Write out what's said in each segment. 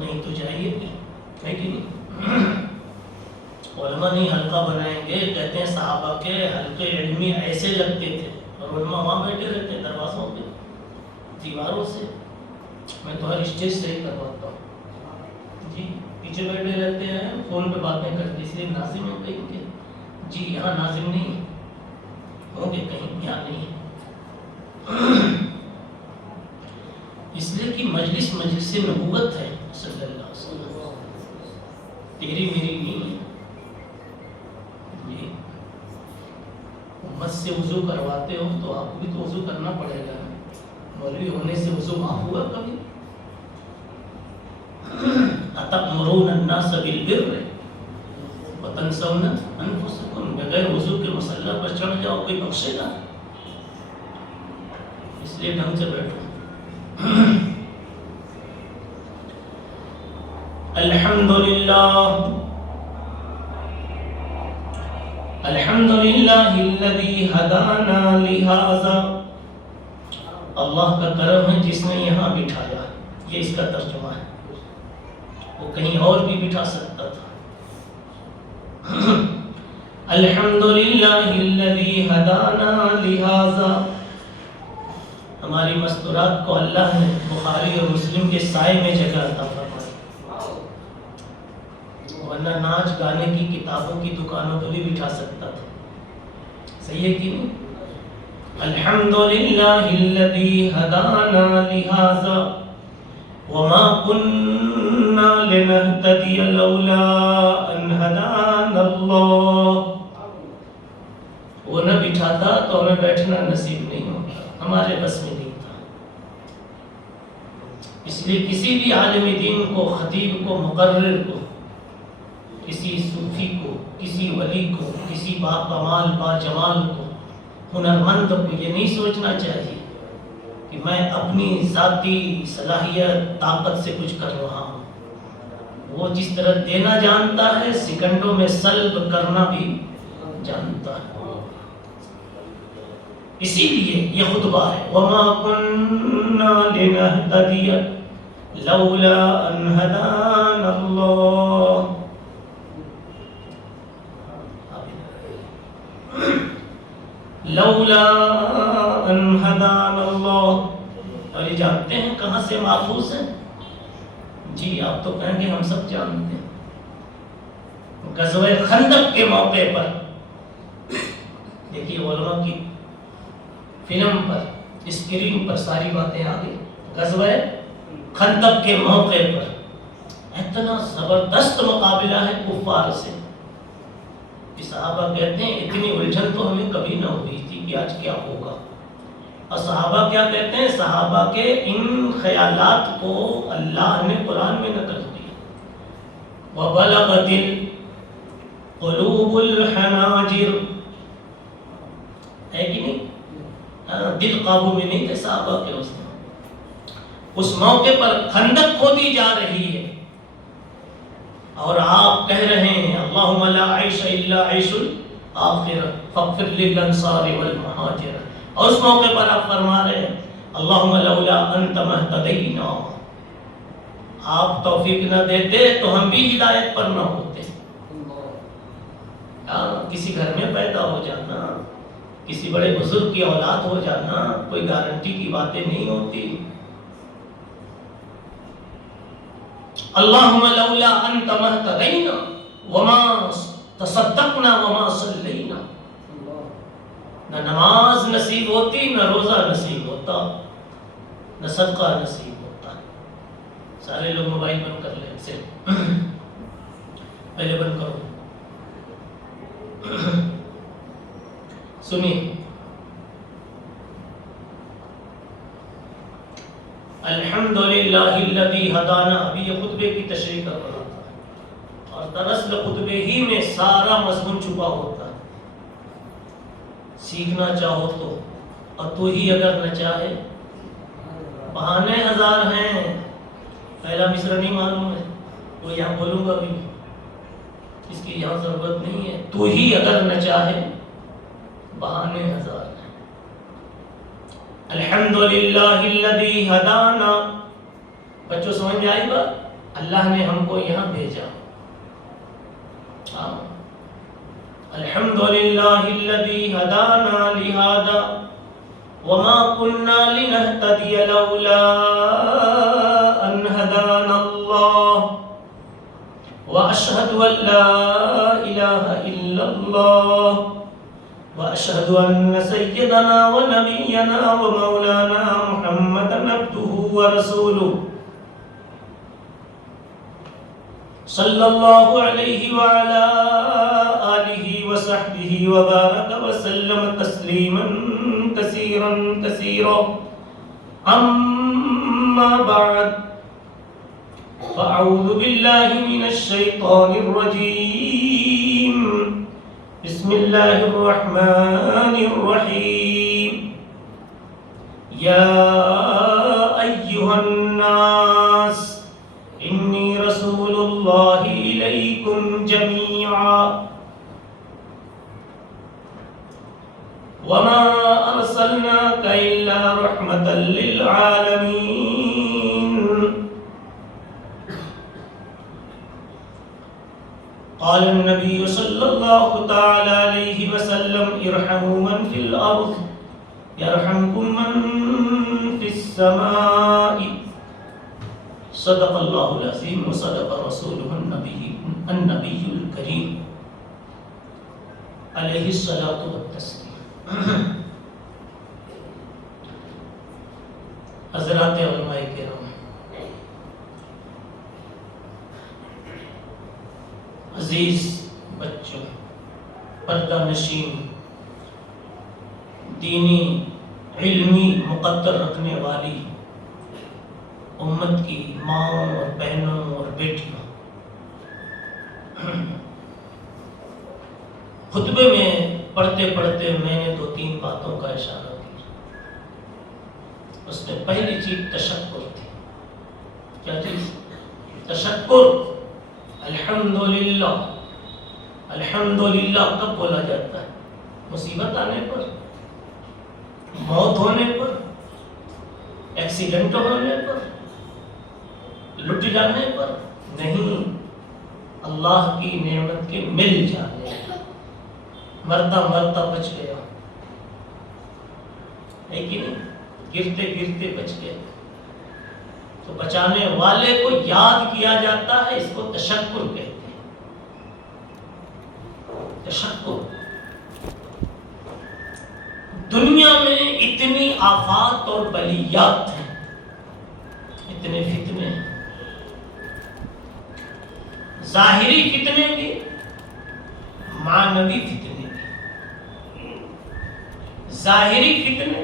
نہیں تو جائیے پھر، ہے کہ نہیں؟ علماء نہیں حلقہ بنائیں گے، کہتے ہیں صحابہ کے حلقے علمی ایسے لگتے تھے اور علماء وہاں بیٹھے رہتے ہیں دروازوں پہ دیواروں سے. میں تو ہر اسٹیج سے ہی کرواتا ہوں جی، پیچھے بیٹھے رہتے ہیں فون پہ باتیں کرتے، اس لیے ناظم ہو گئی کہ جی یہاں ناظم نہیں ہوں گے، کہیں یہاں نہیں ہے. اس لیے کہ مجلس مجلس نبوت ہے صلی اللہ علیہ وسلم، تیری میری نہیں ہے. امت سے وضو کرواتے ہو تو آپ کو بھی تو وضو کرنا پڑے گا. مولوی ہونے سے وضو معاف ہوا کبھی؟ اتأمرون الناس بالبر وتنسون انفسکم، بغیر وضو کے مسلح پر چڑھ جاؤ کوئی بخشے گا؟ اس لیے ڈھنگ سے بیٹھو. الحمدللہ الحمدللہ الذی ہدانا لہذا، اللہ کا کرم ہے جس نے یہاں بٹھایا. یہ اس کا ترجمہ ہے، وہ کہیں اور بھی بٹھا سکتا تھا. الحمدللہ الذی ہدانا لہذا، ہماری مستورات کو اللہ نے بخاری اور مسلم کے سائے میں جگہ عطا فرمائی، ورنہ ناچ گانے کی کتابوں کی دکانوں پہ بھی بٹھا سکتا تھا. صحیح ہے کہ نہیں؟ الحمدللہ الذی ہدانا لہذا وما کننا لنہتدی لولا ان ہدانا اللہ. وہ نہ بٹھاتا تو ہمیں بیٹھنا نصیب نہیں ہوتا، ہمارے بس میں نہیں تھا. اس لیے کسی بھی عالم دین کو، خطیب کو، مقرر کو، کسی صوفی کو، کسی ولی کو، کسی با کمال با جمال کو، ہنرمند کو یہ نہیں سوچنا چاہیے کہ میں اپنی ذاتی صلاحیت طاقت سے کچھ کر رہا ہوں. وہ جس طرح دینا جانتا ہے سیکنڈوں میں سلب کرنا بھی جانتا ہے. اسی لیے یہ خطبہ ہے وما كنا لنهتدي لولا ان هدانا اللہ. لولا ان هدانا اللہ، اور یہ جانتے ہیں کہاں سے ماخوذ ہے؟ جی آپ تو کہیں گے ہم سب جانتے ہیں. غزوہ خندق کے موقع پر دیکھیے علماء کی فلم پر، اسکرین پر ساری باتیں آ گئی. غزوہ خندق کے موقع پر اتنا زبردست مقابلہ ہے کفار سے، صحابہ کہتے ہیں اتنی الجھن تو ہمیں کبھی نہ ہوئی تھی کہ آج کیا ہوگا. اور صحابہ کیا کہتے ہیں؟ صحابہ کے ان خیالات کو اللہ نے قرآن میں نقل کیا. وَبَلَغَتِ الْقُلُوبُ الْحَنَاجِرَ، ہے کہ نہیں؟ دل قابو میں نہیں تھے صحابہ کے. اس موقع پر خندق کھودی جا رہی ہے اور آپ کہہ رہے ہیں اللہم لا عیش الا عیش الآخرہ فاغفر للانصار والمہاجر. اور اس موقع پر آپ فرما رہے ہیں اللہم لولا انت مہتدینا، آپ توفیق نہ دیتے تو ہم بھی ہدایت پر نہ ہوتے. کسی گھر میں پیدا ہو جانا، کسی بڑے بزرگ کی اولاد ہو جانا کوئی گارنٹی کی باتیں نہیں ہوتی. اللہم لولا انت مہتدینا وما تصدقنا وما صلینا، نہ نماز نصیب ہوتی، نہ روزہ نصیب ہوتا، نہ صدقہ نصیب ہوتا. سارے لوگ موبائل بند کر لیں، صرف پہلے بند کرو. سنیے الحمدللہ الذی ہدانا، ابھی یہ خطبے کی تشریح کر رہا تھا اور دراصل خطبے ہی میں سارا مضمون چھپا ہوتا ہے. سیکھنا چاہو تو، اور تو ہی اگر نہ چاہے. بہانے ہزار ہیں، پہلا مصرع نہیں معلوم ہے وہ یہاں بولوں گا بھی، اس کی یہاں ضرورت نہیں ہے. تو ہی اگر نہ چاہے بہانے ہزار ہیں. الحمدللہ الذی ہدانا، بچوں سمجھ میں آئی بات؟ اللہ نے ہم کو یہاں بھیجا. الحمدللہ الذی ہدانا لہذا وما كنا لنهتدي لولا ان هدانا الله واشهد ان لا اله الا الله واشهد ان سيدنا ونبينا ومولانا محمدا عبده ورسوله صلی اللہ علیہ وعلا آلہ وصحبہ وبارک وسلم تسلیما کثیرا کثیرا. اما بعد فاعوذ باللہ من الشیطان الرجیم. بسم اللہ الرحمن الرحیم. یا ایہا الناس انی رسول اللہ الیکم جمیعا وما ارسلناک الا رحمتا للعالمین. قال النبی صلی اللہ تعالی علیہ وسلم ارحموا من فی الارض یرحمکم من فی السماء. صدق اللہ العظیم وصدق رسولہ النبی الکریم علیہ الصلاۃ والتسلیم. حضرات علماء کرام، عزیز بچوں، پردہ نشین، دینی علمی مقدر رکھنے والی امت کی ماؤں اور بہنوں اور بیٹیوں، خطبے میں پڑھتے پڑھتے میں نے 2-3 باتوں کا اشارہ کیا. اس میں پہلی چیز تشکر تھی. کیا چیز؟ تشکر. الحمدللہ. الحمدللہ کب بولا جاتا ہے؟ مصیبت آنے پر، موت ہونے پر، ایکسیڈنٹ ہونے پر، لٹ جانے پر نہیں، اللہ کی نعمت کے مل جانے پر. مرتا مرتا بچ گیا ہے کہ نہیں؟ گرتے گرتے بچ گیا. تو بچانے والے کو یاد کیا جاتا ہے، اس کو تشکر کہتے ہیں. تشکر. دنیا میں اتنی آفات اور بلیات ہیں، اتنے فتنے ہیں، ظاہری فتنے بھی، معنوی فتنے بھی. ظاہری فتنے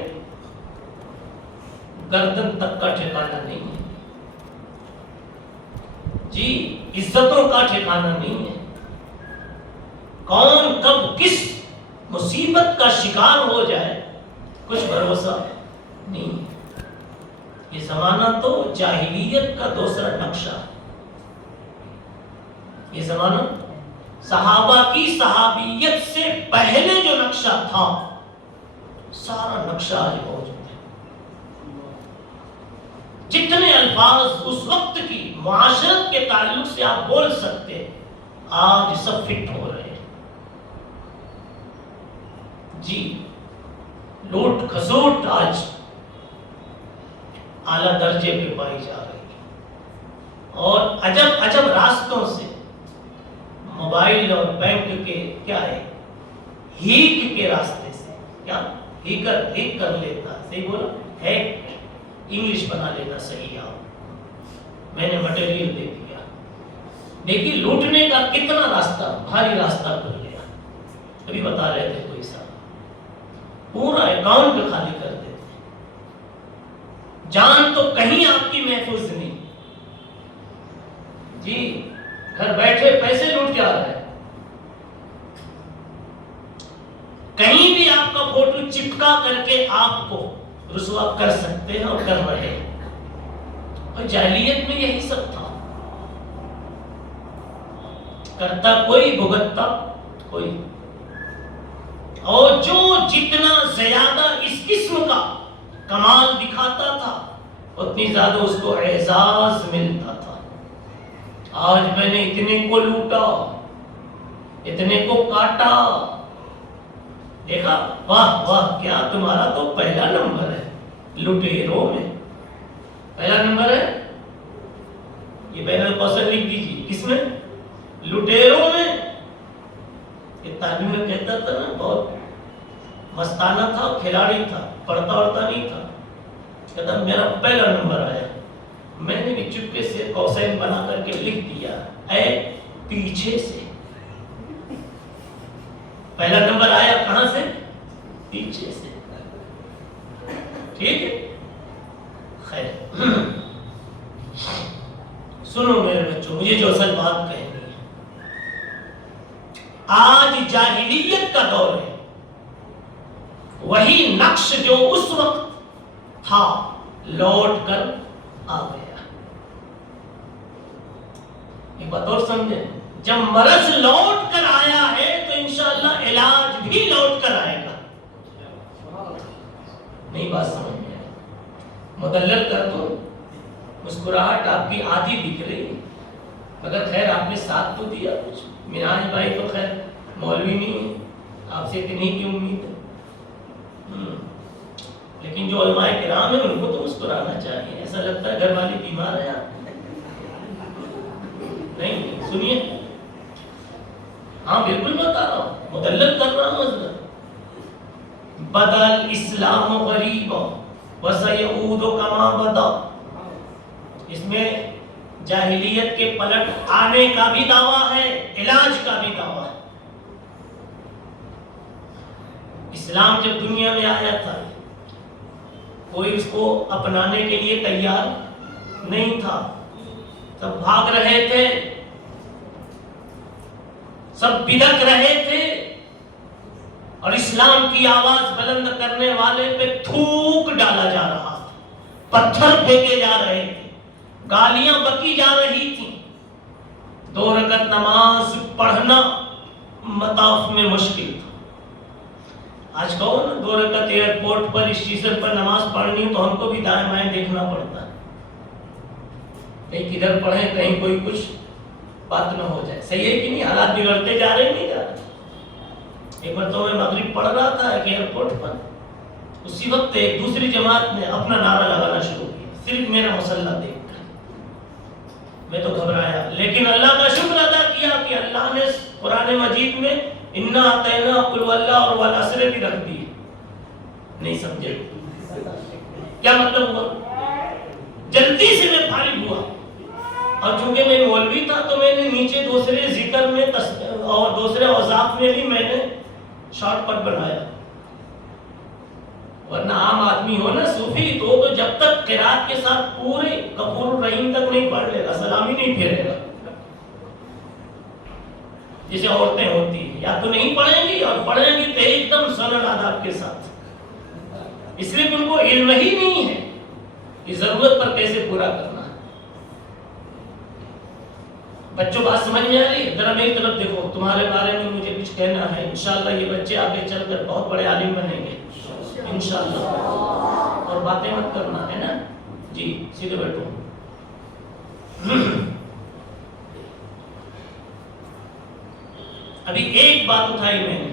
گردن تک کا ٹھکانہ نہیں ہے جی، عزتوں کا ٹھکانہ نہیں ہے. کون کب کس مصیبت کا شکار ہو جائے کچھ بھروسہ نہیں. یہ زمانہ تو جاہلیت کا دوسرا نقشہ ہے. یہ زمانہ صحابہ کی صحابیت سے پہلے جو نقشہ تھا، سارا نقشہ آج موجود ہے. جتنے الفاظ اس وقت کی معاشرت کے تعلق سے آپ بول سکتے، آج سب فٹ ہو رہے ہیں جی. لوٹ کھسوٹ آج اعلیٰ درجے پہ پائی جا رہی ہے، اور عجب عجب راستوں سے، موبائل اور بینک کے کیا ہے، ہیک کے راستے سے. کیا ہیکر ہیک کر لیتا، صحیح بولا، ہیک انگلش بنا لینا صحیح. آپ میں نے مٹیریل دے دیا. دیکھیے لوٹنے کا کتنا راستہ، بھاری راستہ کھل گیا. ابھی بتا رہے تھے کوئی صاحب پورا اکاؤنٹ خالی کر دیتے. جان تو کہیں آپ کی محفوظ نہیں جی. گھر بیٹھے پیسے لوٹ جا رہے ہیں. کہیں بھی آپ کا فوٹو چپکا کر کے آپ کو رسوا کر سکتے ہیں اور کر رہے ہیں. اور جاہلیت میں یہی سب تھا. کرتا کوئی، بھگتتا کوئی. اور جو جتنا زیادہ اس قسم کا کمال دکھاتا تھا، اتنی زیادہ اس کو اعزاز ملتا تھا. آج میں نے اتنے کو لوٹا، اتنے کو کاٹا، دیکھا واہ واہ کیا تمہارا تو پہلا نمبر ہے لٹیروں میں، پہلا نمبر ہے، یہ بین القوسین لکھ دیجیے، کس میں؟ لٹیروں میں۔ یہ تعلیم میں کہتا تھا نا، بہت مستانہ تھا، کھلاڑی تھا، پڑھتا اڑتا نہیں تھا، کہتا میرا پہلا نمبر آیا، میں نے بھی چپکے سے قوسین بنا کر کے لکھ دیا اے پیچھے سے، پہلا نمبر آیا کہاں سے؟ پیچھے سے، ٹھیک ہے؟ خیر سنو میرے بچوں، مجھے جو اصل بات کہنی ہے، آج جاہلیت کا دور ہے، وہی نقش جو اس وقت تھا لوٹ کر آ گیا۔ ایک بات اور سمجھیں، جب مرض لوٹ کر آیا ہے تو انشاءاللہ علاج بھی لوٹ کر آئے گا۔ نہیں بات سمجھ میں آئی؟ مدلل کر دو، مسکراہٹ آپ کی آدھی دکھ رہی، مگر خیر آپ نے ساتھ تو دیا کچھ۔ مناج بھائی تو خیر مولوی نہیں ہے، آپ سے اتنی کی امید ہے، لیکن جو علماء کرام ہیں ان کو تو مسکرانا چاہیے۔ ایسا لگتا ہے گھر والی بیمار ہے آپ نہیں؟ سنیے، ہاں بالکل میں بتا رہا ہوں، مدلل کر رہا ہوں حضرت۔ بدل اسلام غریب وسیعود کما بدا، اس میں جاہلیت کے پلٹ آنے کا بھی دعویٰ ہے، علاج کا بھی دعویٰ ہے۔ اسلام جب دنیا میں آیا تھا کوئی اس کو اپنانے کے لیے تیار نہیں تھا، سب بھاگ رہے تھے، سب بدک رہے تھے، اور اسلام کی آواز بلند کرنے والے پہ تھوک ڈالا جا رہا تھا، پتھر پھینکے جا رہے تھے، گالیاں بکی جا رہی تھیں، 2 رکعت نماز پڑھنا مطاف میں مشکل تھا۔ آج کہو نا 2 رکعت ایئرپورٹ پر اسٹیشن پر نماز پڑھنی تو ہم کو بھی دائیں بائیں دیکھنا پڑتا ہے، کہیں کدھر پڑھیں کہیں کوئی کچھ بات نہ ہو جائے۔ صحیح ہے کہ نہیں؟ حالات بگڑتے جا رہے نہیں جا رہے۔ ایک بار تو میں مغرب پڑھ رہا تھا ایک ایئرپورٹ پر، اسی وقت ایک دوسری جماعت نے اپنا نعرہ لگانا شروع کیا، صرف میرا مسلح دیکھ کر میں تو گھبرایا، لیکن اللہ کا شکر ادا کیا کہ اللہ نے قرآن مجید میں انا اعطینا قل واللہ اور والعصر بھی رکھ دی۔ نہیں سمجھے کیا مطلب ہوا؟ جلدی سے میں فارغ ہوا، اور چونکہ میں مولوی تھا تو میں نے نیچے دوسرے ذکر میں اور دوسرے اوصاف میں بھی میں نے شارٹ کٹ بنایا، ورنہ عام آدمی ہو نا صوفی تو جب تک قرات کے ساتھ پورے غفور الرحیم تک نہیں پڑھ لے گا سلام ہی نہیں پھیرے گا، جیسے عورتیں ہوتی ہیں، یا تو نہیں پڑھیں گی اور پڑھیں گی تو ایک دم سند آداب کے ساتھ، اس لیے ان کو علم ہی نہیں ہے کہ ضرورت پر کیسے پورا کرنا ہے۔ بچوں بات سمجھ میں آ رہی ہے؟ ذرا میری طرف دیکھو، تمہارے بارے میں مجھے کچھ کہنا ہے، انشاءاللہ یہ بچے آگے چل کر بہت بڑے عالم بنیں گے انشاءاللہ، اور باتیں مت کرنا ہے نا جی، سیدھے بیٹھو۔ ابھی ایک بات اٹھائی میں نے،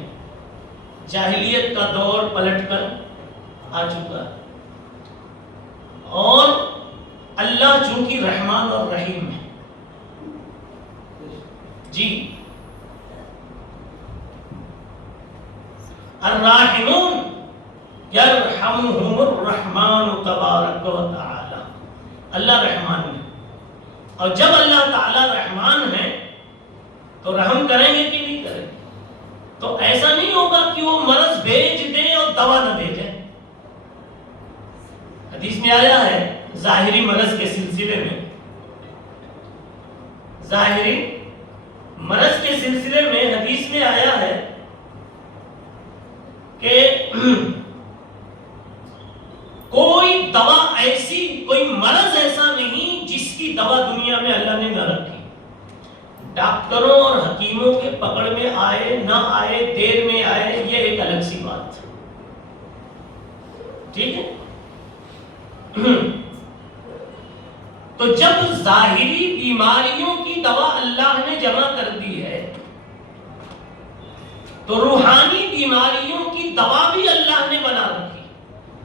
جاہلیت کا دور پلٹ کر آ چکا، اور اللہ چونکہ رحمان اور رحیم ہے جی، الراحمون یرحمہم الرحمن تبارک و تعالی، اللہ رحمان ہے، اور جب اللہ تعالی رحمان ہے تو رحم کریں گے کہ نہیں کریں گے؟ تو ایسا نہیں ہوگا کہ وہ مرض بھیج دیں اور دوا نہ بھیجیں۔ حدیث میں آیا ہے ظاہری مرض کے سلسلے میں، ظاہری مرض کے سلسلے میں حدیث میں آیا ہے کہ کوئی دوا ایسی، کوئی مرض ایسا نہیں جس کی دوا دنیا میں اللہ نے نہ رکھی، ڈاکٹروں اور حکیموں کے پکڑ میں آئے نہ آئے، دیر میں آئے، یہ ایک الگ سی بات ہے، ٹھیک ہے؟ تو جب ظاہری بیماریوں کی دوا اللہ نے جمع کر دی ہے تو روحانی بیماریوں کی دوا بھی اللہ نے بنا رکھی.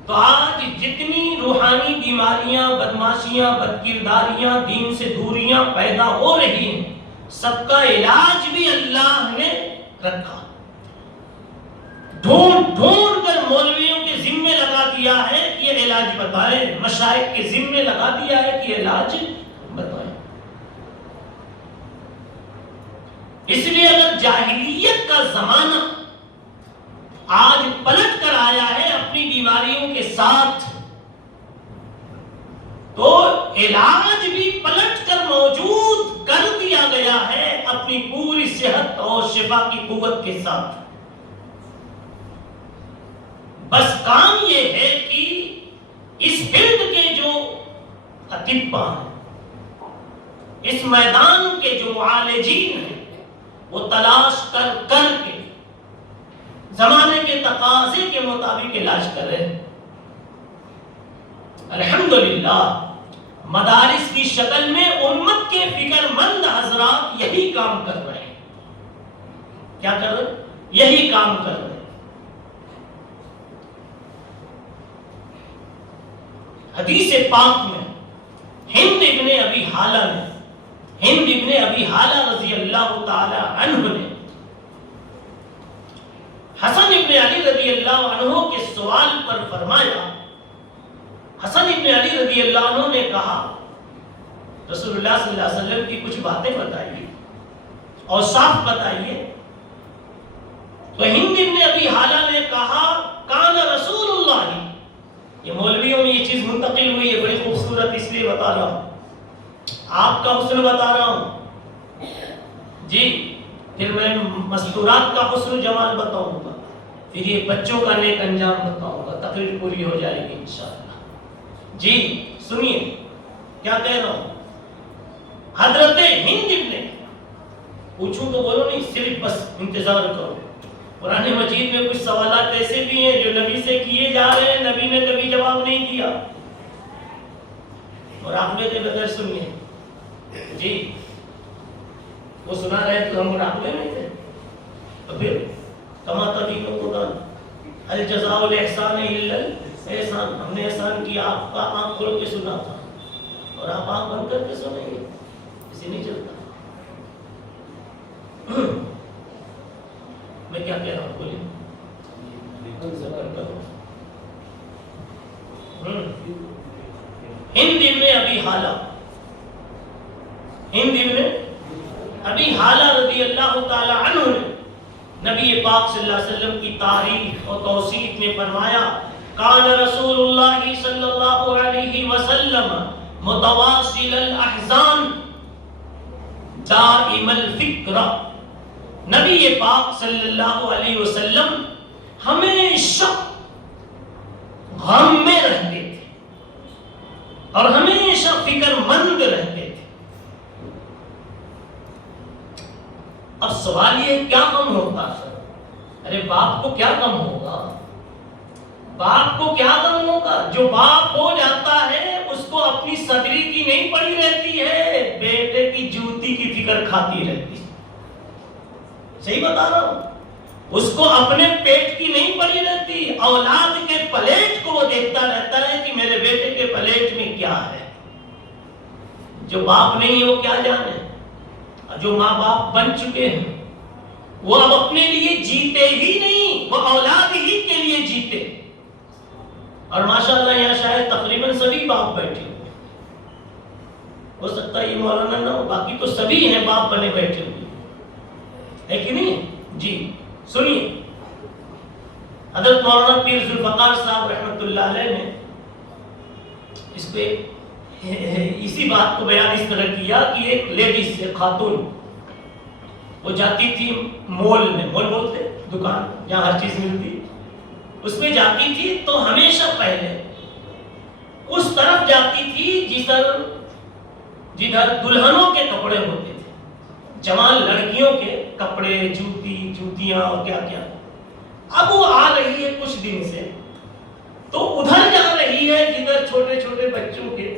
تو آج جتنی روحانی بیماریاں، بدماشیاں، بدکرداریاں، دین سے دوریاں پیدا ہو رہی ہیں، سب کا علاج بھی اللہ نے رکھا. ڈھونڈ ڈھونڈ کر مولویوں کے ذمے لگا دیا ہے کہ یہ علاج بتائیں، مشائخ کے ذمے لگا دیا ہے کہ علاج بتائیں. اس لیے اگر جاہلیت کا زمانہ آج پلٹ کر آیا ہے اپنی بیماریوں کے ساتھ، تو علاج بھی پلٹ کر موجود کر دیا گیا ہے اپنی پوری صحت اور شفا کی قوت کے ساتھ. بس کام یہ ہے کہ اس فیلڈ کے جو اطباء ہیں، اس میدان کے جو معالجین ہیں، وہ تلاش کر کر کے زمانے کے تقاضے کے مطابق علاج کریں. الحمدللہ مدارس کی شکل میں امت کے فکر مند حضرات یہی کام کر رہے ہیں. کیا کر رہے ہیں؟ یہی کام کر رہے ہیں. حدیث پاک میں ہند ابن ابی حالہ رضی اللہ تعالی عنہ نے حسن ابن علی رضی اللہ عنہ کے سوال پر فرمایا. حسن ابن علی رضی اللہ عنہ نے کہا رسول اللہ صلی اللہ علیہ وسلم کی کچھ باتیں بتائیے اور صاف بتائیے. تو ہند ابن ابی حالہ نے کہا کان رسول اللہ، یہ مولویوں میں یہ چیز منتقل ہوئی ہے، بڑی خوبصورت، اس لیے بتا رہا ہوں، آپ کا حسن بتا رہا ہوں جی. پھر میں مستورات کا حسن جمال بتاؤں گا، پھر یہ بچوں کا نیک انجام بتاؤں گا، تقریر پوری ہو جائے گی انشاءاللہ. جی سنیے کیا کہہ رہا ہوں. حضرت ہند ابن، پوچھوں تو بولو نہیں، صرف بس انتظار کرو. قرآن مجید میں کچھ سوالات ایسے بھی ہیں جو نبی سے کیے جا رہے ہیں، نبی نے کبھی جواب نہیں دیا، اور آپ نے کے بغیر سنیے. جی وہ سنا رہے تو ہم راقبے میں تھے. تو پھر کما تدین قرآن الجزاء الاحسان الا الاحسان، ہم نے احسان کیا، آپ کا آنکھ کھول کے سنا تھا اور آپ آنکھ بند کر کے سنیں گے، اسے نہیں چلتا. میں کیا کہہ رہا ہوں بولیے. ہند ابن ابی حالہ رضی اللہ تعالی عنہ نے نبی پاک صلی اللہ علیہ وسلم کی تعریف اور توصیف میں فرمایا کان رسول اللہ صلی اللہ علیہ وسلم متواصل الاحزان دائم الفکر. نبی پاک صلی اللہ علیہ وسلم ہمیشہ غم میں رہتے تھے اور ہمیشہ فکر مند رہتے تھے. اب سوال یہ کیا غم ہوتا سر؟ ارے باپ کو کیا غم ہوگا؟ باپ کو کیا غم ہوگا؟ جو باپ ہو جاتا ہے اس کو اپنی صدری کی نہیں پڑی رہتی ہے، بیٹے کی جوتی کی فکر کھاتی رہتی ہے. صحیح بتا رہا ہوں. اس کو اپنے پیٹ کی نہیں پڑی رہتی، اولاد کے پلیٹ کو وہ دیکھتا رہتا ہے کہ میرے بیٹے کے پلیٹ میں کیا ہے. جو باپ نہیں ہے وہ کیا جانے. جو ماں باپ بن چکے ہیں وہ اب اپنے لیے جیتے ہی نہیں، وہ اولاد ہی کے لیے جیتے. اور ماشاءاللہ یہاں شاید تقریباً سبھی باپ بیٹھے ہوئے، ہو سکتا ہے یہ مولانا نہ ہو، باقی تو سبھی ہیں باپ بنے بیٹھے ہوئے، ہے کہ نہیں؟ جی سنیے، حضرت مولانا پیر ذوالفقار صاحب رحمۃ اللہ علیہ نے اس پہ اسی بات کو بیان اس طرح کیا کہ ایک لیڈیز، ایک خاتون، وہ جاتی تھی مول میں، مول بولتے دکان جہاں ہر چیز ملتی، اس میں جاتی تھی تو ہمیشہ پہلے اس طرف جاتی تھی جدھر دلہنوں کے کپڑے ہوتے تھے، جوان لڑکیوں کے کپڑے، جوتیاں اور کیا کیا. اب وہ آ رہی ہے کچھ دن سے تو ادھر جا رہی ہے جدھر چھوٹے چھوٹے بچوں کے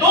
2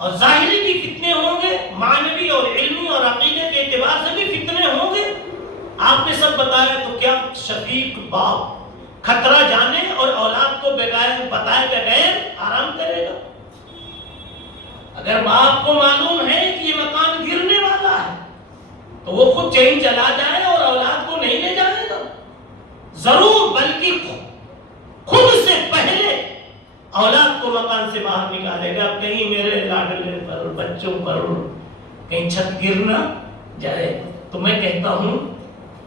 اور ظاہری بھی فتنے ہوں گے، معنوی اور علمی اور عقیدے کے اعتبار سے بھی فتنے ہوں گے۔ آپ نے سب بتایا تو کیا شفیق باپ خطرہ جانے اور اولاد کو بغیر بتائے بغیر آرام کرے گا؟ اگر باپ کو معلوم ہے کہ یہ مکان گرنے والا ہے تو وہ خود چین چلا جائے اور اولاد کو نہیں لے جائے گا ضرور، بلکہ خود سے پہلے اولاد کو مکان سے باہر نکالے گا، کہیں میرے لاڈلے پر بچوں پر کہیں چھت گر نہ جائے۔ تو میں کہتا ہوں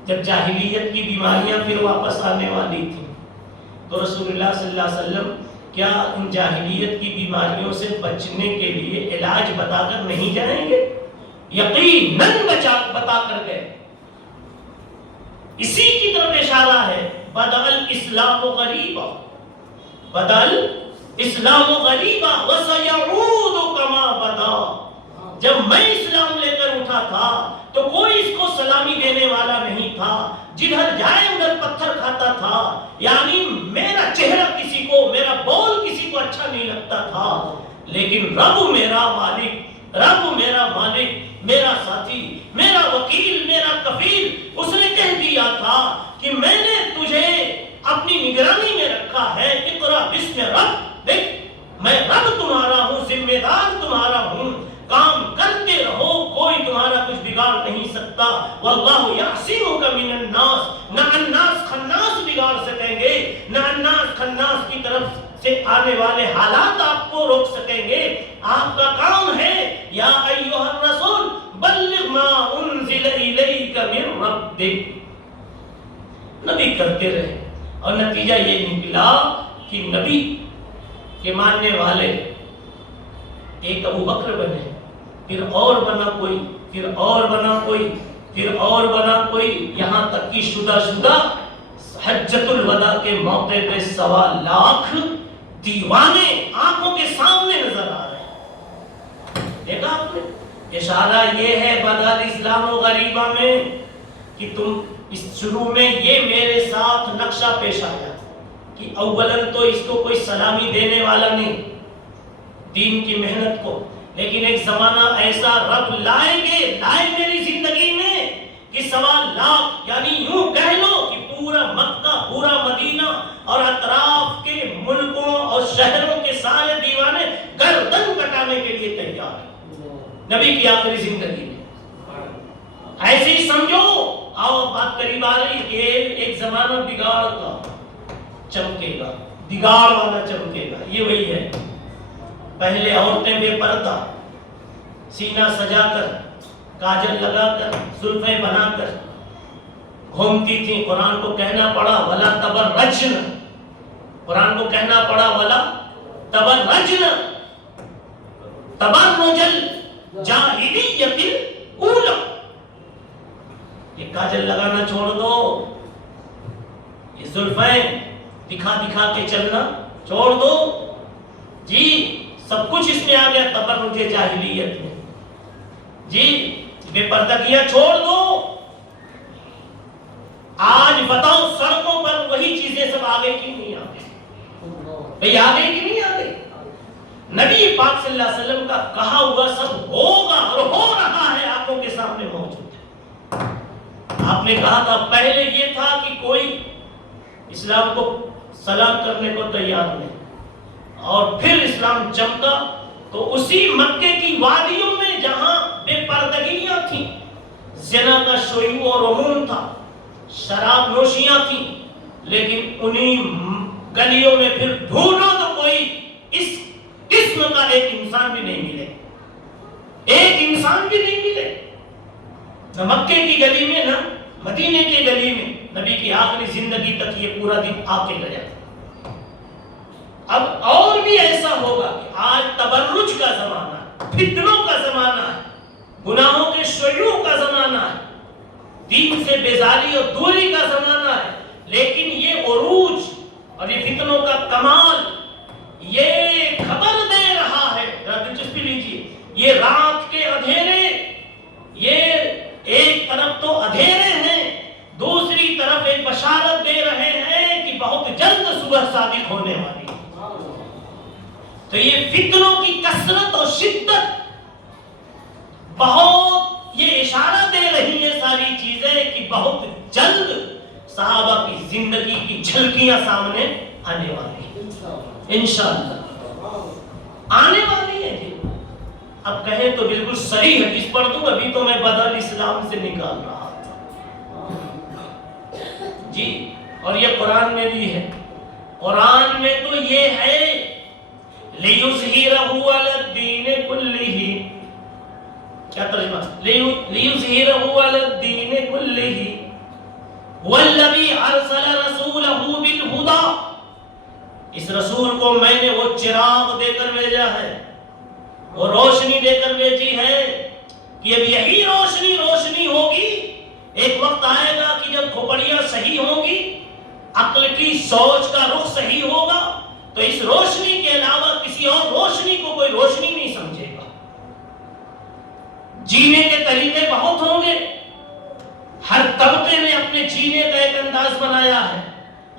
جب جاہلیت کی بیماریاں پھر واپس آنے والی تھیں تو رسول اللہ صلی اللہ علیہ وسلم کیا ان جاہلیت کی بیماریوں سے بچنے کے لیے علاج بتا کر نہیں جائیں گے؟ یقیناً بتا کر گئے۔ اسی کی طرف اشارہ ہے، بدأ الاسلام غریبا، بدأ الاسلام غریبا وسيعود كما بدا۔ جب میں اسلام لے کر اٹھا تھا تو کوئی اس کو سلامی دینے والا نہیں تھا، جدھر جائے ادھر پتھر کھاتا تھا، یعنی میرا چہرہ کسی کو، میرا بول کسی کو اچھا نہیں لگتا تھا، لیکن رب میرا مالک، رب میرا مالک، میرا ساتھی، میرا وکیل، میرا کفیل، اس نے کہہ دیا تھا کہ میں نے تجھے اپنی نگرانی میں رکھا ہے، اقرا بسم رب، دیکھ میں رب تمہارا ہوں، ذمہ دار تمہارا ہوں، کام کرتے رہو، کوئی تمہارا کچھ بگاڑ نہیں سکتا۔ واللہ یعصمک من الناس، نہ الناس خناس بگاڑ سکیں گے، نہ الناس خناس کی طرف سے آنے والے حالات آپ کو روک سکیں گے۔ آپ کا کام ہے یا ایھا الرسول بلغ ما انزل الیک من ربک، نبی کرتے رہے، اور نتیجہ یہ نکلا کہ نبی کے ماننے والے ایک ابو بکر بنے، پھر اور بنا کوئی، پھر اور بنا کوئی، پھر اور بنا کوئی، یہاں تک کہ شدہ حجۃ الوداع کے موقع پہ 1.25 لاکھ دیوانے آنکھوں کے سامنے نظر آ رہے ہیں۔ دیکھا آپ نے؟ اشارہ یہ ہے بدأ الاسلام غریبا میں کہ تم اس شروع میں یہ میرے ساتھ نقشہ پیش آیا کہ اولاً تو اس کو کوئی سلامی دینے والا نہیں دین کی محنت کو، لیکن ایک زمانہ ایسا رب لائیں گے، لائے میری زندگی میں کہ 1.25 لاکھ، یعنی یوں کہہ لو کہ پورا مکہ، پورا مدینہ اور اطراف کے ملکوں اور شہروں کے سارے دیوانے گردن کٹانے کے لیے تیار ہیں نبی کی آخری زندگی میں۔ ایسے ہی سمجھو، آؤ بات قریب آ رہی کہ ایک زمانہ بگاڑ کا چمکے گا، بگاڑ والا چمکے گا، یہ وہی ہے۔ پہلے عورتیں بے پردہ، سینہ سجا کر، کاجل لگا کر، زلفیں بنا کر گھومتی تھیں۔ قرآن کو کہنا پڑا ولا تبرجن، قرآن کو کہنا پڑا ولا تبرجن تبرج الجاہلیت الاولی، یہ کاجل لگانا چھوڑ دو، یہ زلفیں دکھا دکھا کے چلنا چھوڑ دو، جی سب کچھ اس میں آ گیا تبرج جاہلیت میں، جی بے پردگیاں چھوڑ دو۔ آج بتاؤ سڑکوں پر وہی چیزیں سب آگے کیوں نہیں آگے؟ بھئی آگے کی نہیں آگے؟ نبی پاک صلی اللہ علیہ وسلم کا کہا ہوا سب ہوگا اور ہو رہا ہے، آنکھوں کے سامنے موجود ہے۔ آپ نے کہا تھا پہلے یہ تھا کہ کوئی اسلام کو سلام کرنے کو تیار نہیں، اور پھر اسلام چمکا تو اسی مکے کی وادیوں میں جہاں بے پردگیاں تھیں، زنا کا شیوع اور عموم تھا، شراب نوشیاں تھیں، لیکن انہی گلیوں میں پھر ڈھونڈو تو کوئی اس قسم کا ایک انسان بھی نہیں ملے، ایک انسان بھی نہیں ملے، نہ مکے کی گلی میں نہ مدینے کی گلی میں۔ نبی کی آخری زندگی تک یہ پورا دن آ کے گیا۔ اب اور بھی ایسا ہوگا کہ آج تبرج کا زمانہ ہے، فتنوں کا زمانہ ہے، گناہوں کے شیوع کا زمانہ ہے، دین سے بیزاری اور دوری کا زمانہ ہے، لیکن یہ عروج اور یہ فتنوں کا کمال یہ خبر دے رہا ہے، دلچسپی لیجیے، یہ رات کے اندھیرے، یہ ایک طرف تو اندھیرے ہیں، دوسری طرف ایک بشارت دے رہے ہیں کہ بہت جلد صبح صادق ہونے والی ہے۔ تو یہ فتنوں کی کثرت اور شدت بہت یہ اشارہ دے رہی ہے ساری چیزیں کہ بہت جلد صحابہ کی زندگی کی جھلکیاں سامنے آنے والی ہیں، انشاءاللہ آنے والی ہے جی۔ اب کہیں تو بالکل صحیح حدیث پڑھ دوں، ابھی تو میں بدل اسلام سے نکال رہا تھا جی، اور یہ قرآن میں بھی ہے، قرآن میں تو یہ ہے لِيُظْهِرَهُ عَلَى الدِّينِ كُلِّهِ، کیا ترجمہ لِيُظْهِرَهُ عَلَى الدِّينِ كُلِّهِ وَالَّذِي أَرْسَلَ رَسُولَهُ بِالْهُدَى، اس رسول کو میں نے وہ چراغ دے کر بھیجا ہے، وہ روشنی دے کر بھیجی ہے کہ اب یہی روشنی ہوگی۔ ایک وقت آئے گا کہ جب کھوپڑیاں صحیح ہوں گی، عقل کی سوچ کا رخ صحیح ہوگا، تو اس روشنی کے علاوہ کسی اور روشنی کو کوئی روشنی نہیں سمجھے گا۔ جینے کے طریقے بہت ہوں گے، ہر طبقے نے اپنے جینے کا ایک انداز بنایا ہے،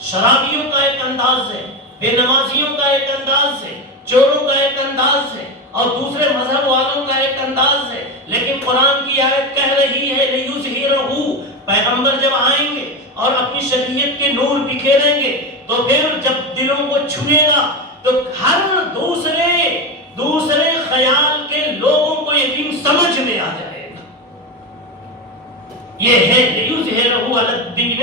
شرابیوں کا ایک انداز ہے، بے نمازیوں کا ایک انداز ہے، چوروں کا ایک انداز ہے، اور دوسرے مذہب والوں کا ایک انداز ہے، لیکن قرآن کی آیت کہہ رہی ہے لِيُظْهِرَهُ، پیغمبر جب آئیں گے اور اپنی شریعت کے نور بکھیریں گے تو پھر جب دلوں کو چھوئے گا تو ہر دوسرے خیال کے لوگوں کو یہ دین سمجھ میں آ جائے گا۔ یہ ہے لِيُظْهِرَهُ عَلَى الدِّينِ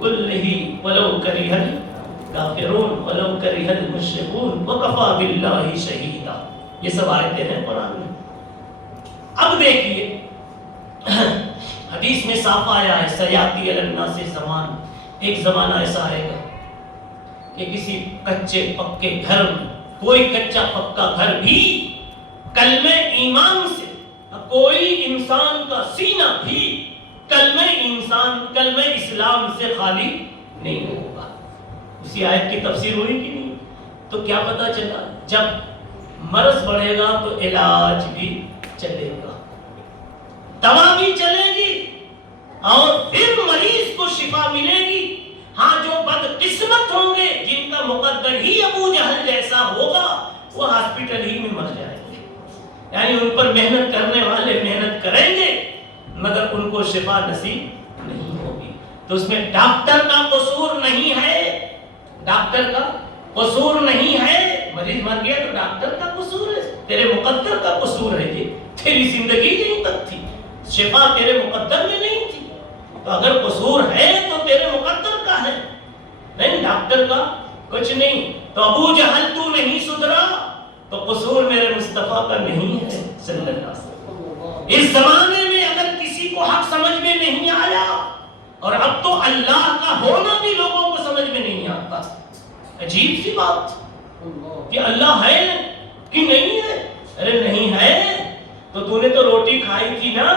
كُلِّهِ وَلَوْ كَرِهَ الْكَافِرُونَ وَلَوْ كَرِهَ الْمُشْرِكُونَ وَكَفَى بِاللَّهِ شَهِيدًا، یہ سب آیتیں ہیں قرآن میں۔ اب دیکھیے حدیث میں صاف آیا ہے سیاتی علی الناس زمان، ایک زمانہ ایسا آئے گا کہ کسی کچے پکے گھر میں، کوئی کچا پکا گھر بھی کلمہ ایمان سے، کوئی انسان کا سینہ بھی کلمہ اسلام سے خالی نہیں ہوگا۔ اسی آیت کی تفسیر ہوئی کہ نہیں؟ تو کیا پتا چلا، جب مرض بڑھے گا تو علاج بھی چلے گا، دوا بھی چلے گی، اور پھر مریض کو شفا ملے گی۔ ہاں جو بدقسمت ہوں گے، جن کا مقدر ہی ابو جہل جیسا ہوگا، وہ ہاسپٹل ہی میں مر جائیں گے، یعنی ان پر محنت کرنے والے محنت کریں گے مگر ان کو شفا نصیب نہیں ہوگی۔ تو اس میں ڈاکٹر کا قصور نہیں ہے، ڈاکٹر کا قصور نہیں ہے، مریض مر گیا تو ڈاکٹر کا قصور ہے، تیرے مقدر کا قصور ہے، یہ تیری زندگی نہیں تک تھی، شفا تیرے مقدر میں نہیں تھی، تو اگر قصور ہے تو تیرے مقدر کا ہے، نہیں ڈاکٹر کا کچھ نہیں۔ تو ابو جہل تو نہیں سدھرا تو قصور میرے مصطفیٰ کا نہیں ہے صلی اللہ علیہ وسلم۔ اس زمانے میں اگر کسی کو حق سمجھ میں نہیں آیا، اور اب تو اللہ کا ہونا بھی لوگوں کو سمجھ میں نہیں آتا، عجیب سی بات کہ اللہ ہے کہ نہیں ہے، ارے نہیں ہے تو تو نے تو روٹی کھائی تھی نا،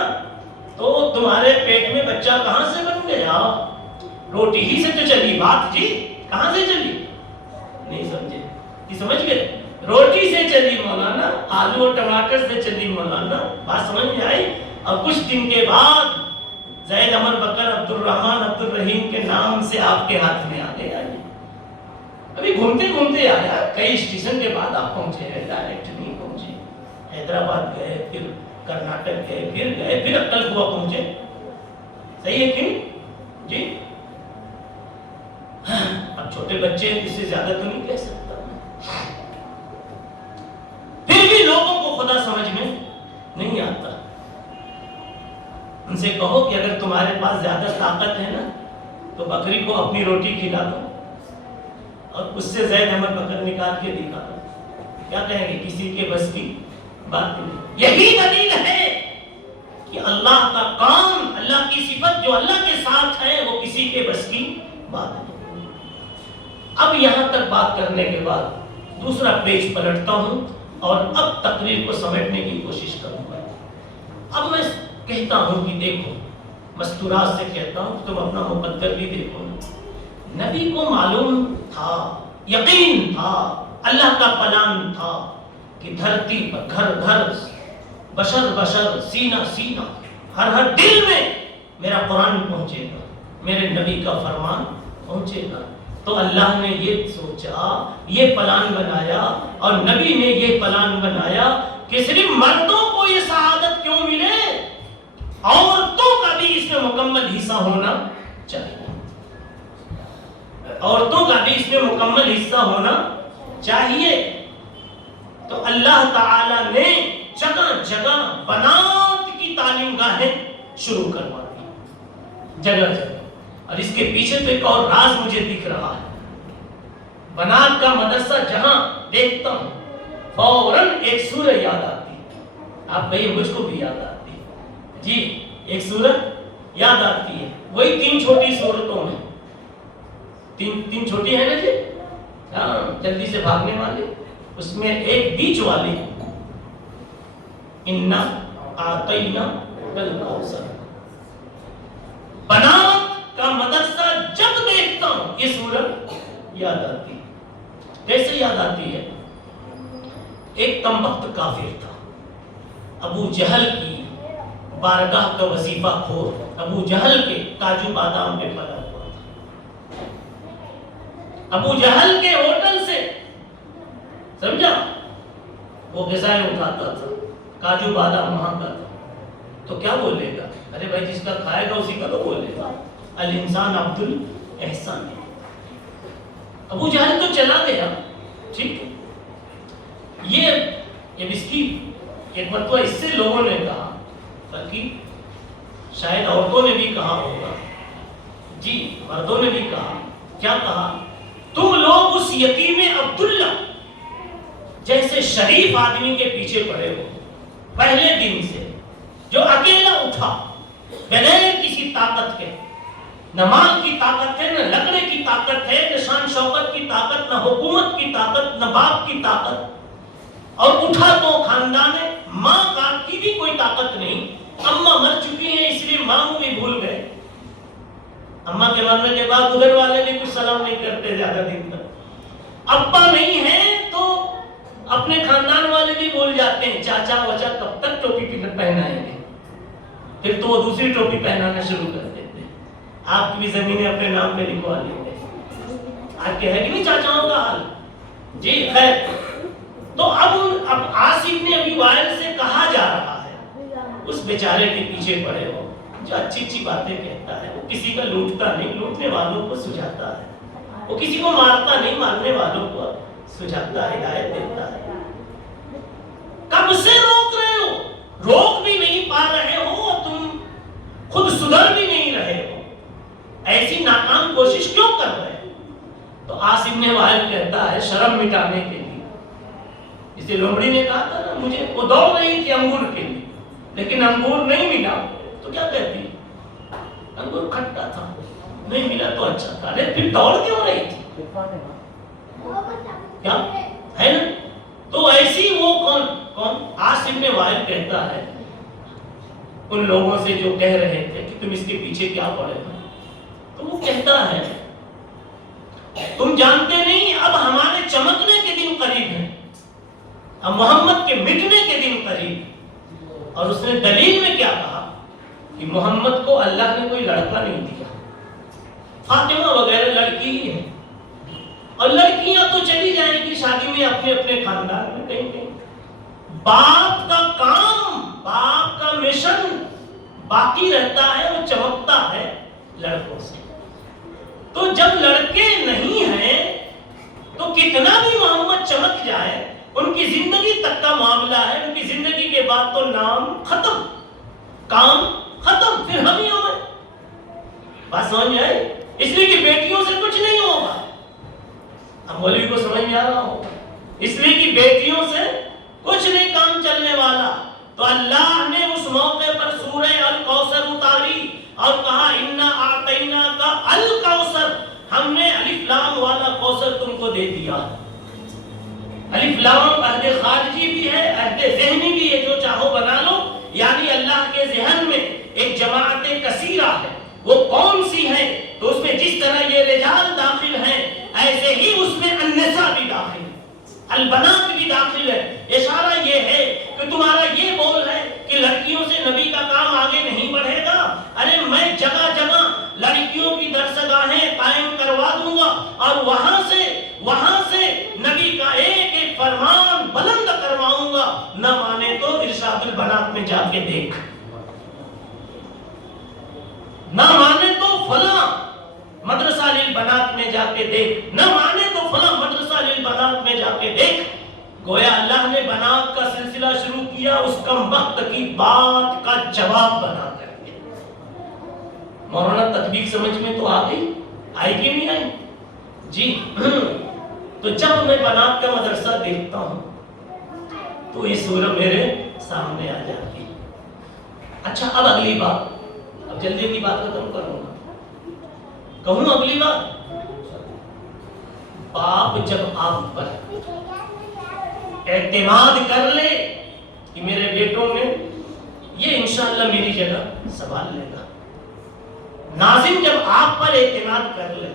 تو تمہارے پیٹ میں بچہ کہاں سے بن گیا؟ روٹی ہی سے تو چلی بات جی، کہاں سے چلی؟ نہیں سمجھے؟ یہ سمجھ گئے؟ روٹی سے چلی مولانا، آلو اور ٹماٹر سے چلی مولانا، بات سمجھ میں آئی؟ اور کچھ دن کے بعد زید عمر بکر عبد الرحمن عبد الرحیم کے نام سے آپ کے ہاتھ میں آ گیا۔ ابھی گھومتے گھومتے آیا، کئی اسٹیشن کے بعد آپ پہنچے ہیں، ڈائریکٹ نہیں پہنچے، حیدرآباد گئے، پھر کرناٹک گئے، پھر اکلکوا پہنچے، صحیح ہے کہ نہیں جی؟ اب چھوٹے بچے اس سے زیادہ تو نہیں کہہ سکتا، پھر بھی لوگوں کو خدا سمجھ میں نہیں آتا۔ ان سے کہو کہ اگر تمہارے پاس زیادہ طاقت ہے نا تو بکری کو اپنی روٹی کھلا دو اور اس سے زید احمد بکر نکال کے دکھا دو، کیا کہیں گے؟ کسی کے بس کی بات نہیں۔ یہی دلیل ہے کہ اللہ کا کام، اللہ کی صفت جو اللہ کے ساتھ ہے وہ کسی کے بس کی بات نہیں۔ اب یہاں تک بات کرنے کے بعد دوسرا پیج پلٹتا ہوں اور اب تقریر کو سمیٹنے کی کوشش کروں گا۔ اب میں کہتا ہوں کہ دیکھو، مستورات سے کہتا ہوں کہ تم اپنا مقدر بھی دیکھو۔ نبی کو معلوم تھا، یقین تھا، اللہ کا پلان تھا کہ دھرتی پر گھر گھر، بشر بشر، سینہ سینہ، ہر دل میں میرا قرآن پہنچے گا، میرے نبی کا فرمان پہنچے گا۔ تو اللہ نے یہ سوچا، یہ پلان بنایا، اور نبی نے یہ پلان بنایا کہ صرف مردوں کو یہ سعادت کیوں ملے، عورتوں کا بھی اس میں مکمل حصہ ہونا چاہیے، عورتوں کا بھی اس میں مکمل حصہ ہونا چاہیے۔ تو اللہ تعالی نے جگہ جگہ بنات کی تعلیم گاہیں شروع کروا دی، جگہ جگہ۔ اور اس کے پیچھے تو ایک اور راز مجھے دکھ رہا ہے، بنات کا مدرسہ جہاں دیکھتا ہوں فوراً ایک سورہ یاد آتی ہے، آپ کہیے مجھ کو بھی یاد آتی ہے، جی ایک سورہ یاد آتی ہے، وہی 3 چھوٹی سورتوں میں، تین چھوٹی ہے نا جی، ہاں جلدی سے بھاگنے والی، اس میں ایک بیچ والی اِنَّا أَعْطَيْنَاكَ الْكَوْثَرَ۔ بنات کا مدرسہ جب دیکھتا ہوں یہ سورت یاد آتی ہے۔ کیسے یاد آتی ہے؟ ایک کمبخت کافر تھا، ابو جہل کی بارگاہ کا وظیفہ خور، ابو جہل کے کاجو بادام پہ پلا ہوا تھا، ابو جہل کے ہوٹل سے سمجھا وہ غذائیں اٹھاتا تھا، کاجو بادام وہاں کا تھا، تو کیا بولے گا؟ ارے بھائی جس کا کھائے گا اسی کا تو بولے گا، الانسان عبد الاحسان ہے۔ ابو جہل تو چلا گیا، ٹھیک، یہ مسکی ایک مرتبہ اس سے لوگوں نے کہا، بلکہ شاید عورتوں نے بھی کہا ہوگا، جی مردوں نے بھی کہا، کیا کہا؟ تم لوگ اس یتیم عبداللہ جیسے شریف آدمی کے پیچھے پڑے ہو، پہلے دن سے، جو اکیلا اٹھا بغیر کسی طاقت کے، نہ مال کی طاقت ہے، نہ لکڑے کی طاقت ہے، نہ شان شوکت کی طاقت، نہ حکومت کی طاقت، نہ باپ کی طاقت، اور اٹھا تو خاندان ہے، ماں کا کی بھی کوئی طاقت نہیں، اماں مر چکی ہیں اس لیے ماں کو بھی بھول گئے، اماں کے مرنے کے بعد ادھر والے بھی کچھ سلام نہیں کرتے زیادہ دن تک، ابا نہیں ہے تو اپنے خاندان والے بھی بھول جاتے ہیں، چاچا وچا کب تک ٹوپی پہنائیں گے، پھر تو وہ دوسری ٹوپی پہنانا شروع کر دیتے ہیں، آپ کی بھی زمینیں اپنے نام پہ لکھوا لیں گے، آپ کے ہے کہ نہیں چاچاؤں کا حال؟ جی خیر، تو اب آصف نے ابھی وائل سے کہا جا رہا ہے، اس بیچارے کے پیچھے پڑے ہو جو اچھی اچھی باتیں کہتا ہے، وہ کسی کا لوٹتا نہیں، لوٹنے والوں کو سجھاتا ہے، وہ کسی کو مارتا نہیں، مارنے والوں کو سجھاتا ہے، ہدایت دیتا ہے۔ کب سے روک رہے ہو؟ روک بھی نہیں پا رہے ہو، تم خود سدھر بھی نہیں رہے ہو، ایسی ناکام کوشش کیوں کر رہے ہو؟ تو آصف نے وائل کہتا ہے شرم مٹانے کے لیے، اسے لومڑی نے کہا تھا نا مجھے، وہ دوڑ رہی تھی انگور کے لیے، لیکن انگور نہیں ملا تو کیا کہتی؟ انگور کھٹا تھا، نہیں ملا تو اچھا تھا، ارے پھر دوڑ کیوں رہی تھی؟ کیا ہے نا؟ تو ایسی وہ کون آصف نے وائل کہتا ہے ان لوگوں سے جو کہہ رہے تھے کہ تم اس کے پیچھے کیا پڑے ہو، تو وہ کہتا ہے تم جانتے نہیں اب ہمارے چمکنے کے دن قریب ہیں، اب محمد کے مٹنے کے دن قریب۔ اور اس نے دلیل میں کیا کہا کہ محمد کو اللہ نے کوئی لڑکا نہیں دیا، فاطمہ وغیرہ لڑکی ہی ہے، اور لڑکیاں تو چلی جائیں گی شادی میں اپنے اپنے خاندان میں کہیں کہیں، باپ کا کام، باپ کا مشن باقی رہتا ہے، وہ چمکتا ہے لڑکوں سے۔ تو جب لڑکے نہیں ہیں تو کتنا بھی محمد چمک جائے، ان کی زندگی تک کا معاملہ ہے، ان کی زندگی کے بعد تو نام ختم، کام ختم، پھر ہم ہی ہوں۔ بات سمجھ میں آئی؟ اس لیے کہ بیٹیوں سے کچھ نہیں ہوگا، اب مولوی کو سمجھ میں آ رہا ہوگا، اس لیے کہ بیٹیوں سے کچھ نہیں کام چلنے والا۔ تو اللہ نے اس موقع پر سورہ الکوثر اتاری اور کہا انا اعطیناک الکوثر، ہم نے الف لام والا کوثر تم کو دے دیا۔ الف لام عہد خارجی بھی ہے، عہد ذہنی بھی ہے، جو چاہو بنا لو، یعنی اللہ کے ذہن میں ایک جماعت کثیرہ ہے، وہ کون سی ہے؟ تو اس میں جس طرح یہ رجال داخل ہیں ایسے ہی اس میں النساء بھی داخل ہے، البنات بھی داخل ہے۔ اشارہ یہ ہے کہ تمہارا یہ بول ہے کہ لڑکیوں سے نبی کا کام آگے نہیں بڑھے گا، ارے میں جگہ جگہ لڑکیوں کی درسگاہیں قائم کروا دوں گا، اور وہاں سے نبی کا ایک ایک فرمان بلند کرواؤں گا. نہ مانے تو ارشاد البنات میں جا کے دیکھ, نہ مانے تو فلاں مدرسہ للبنات میں جا کے دیکھ, نہ مانے تو فلاں مدرسہ للبنات میں جا کے دیکھ. گویا اللہ نے بنات کا سلسلہ شروع کیا اس کم وقت کی بات کا جواب بنا کر کے. مولانا تطبیق سمجھ میں تو آ گئی, آئی کہ نہیں آئی؟ جی. تو جب میں بنات کا مدرسہ دیکھتا ہوں تو یہ سورہ میرے سامنے آ جاتی. اچھا اب اگلی بات, اب جلدی کی بات ختم کروں گا. کہوں اگلی بات, باپ جب آپ پر اعتماد کر لے کہ میرے بیٹوں میں یہ انشاءاللہ میری جگہ سنبھال لے گا, ناظم جب آپ پر اعتماد کر لے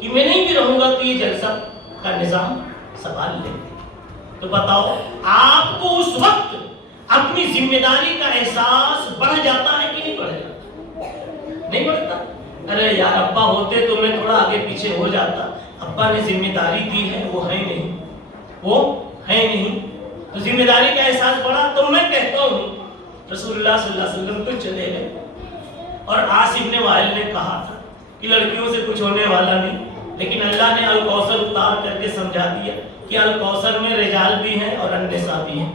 کہ میں نہیں بھی رہوں گا تو یہ جلسہ کا نظام سنبھال لے, تو بتاؤ آپ کو اس وقت اپنی ذمہ داری کا احساس بڑھ جاتا ہے کہ نہیں بڑھ جاتا؟ نہیں بڑھتا. ارے یار ابا ہوتے تو میں تھوڑا آگے پیچھے ہو جاتا, ابا نے ذمہ داری دی ہے, وہ ہے نہیں, وہ ہے نہیں, تو ذمہ داری کا احساس بڑھا. تو میں کہتا ہوں رسول اللہ صلی اللہ علیہ وسلم تو چلے گئے اور عاص ابن وائل نے کہا تھا کہ لڑکیوں سے کچھ ہونے والا نہیں, لیکن اللہ نے الکوثر اتار کر کے سمجھا دیا کہ الکوثر میں رجال بھی ہیں اور النساء بھی ہیں,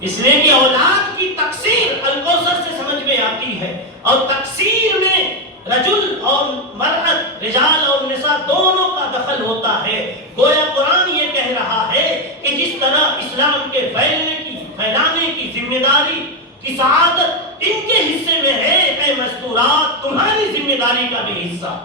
اس لیے کہ اولاد کی تقسیم الکوثر سے سمجھ میں آتی ہے, اور تقسیم میں رجل اور مرد, رجال اور نساء دونوں کا دخل ہوتا ہے. گویا قرآن یہ کہہ رہا ہے کہ جس طرح اسلام کے پھیلانے کی ذمہ داری کی سعادت ان کے حصے میں ہے, اے مستورات تمہاری ذمہ داری کا بھی حصہ.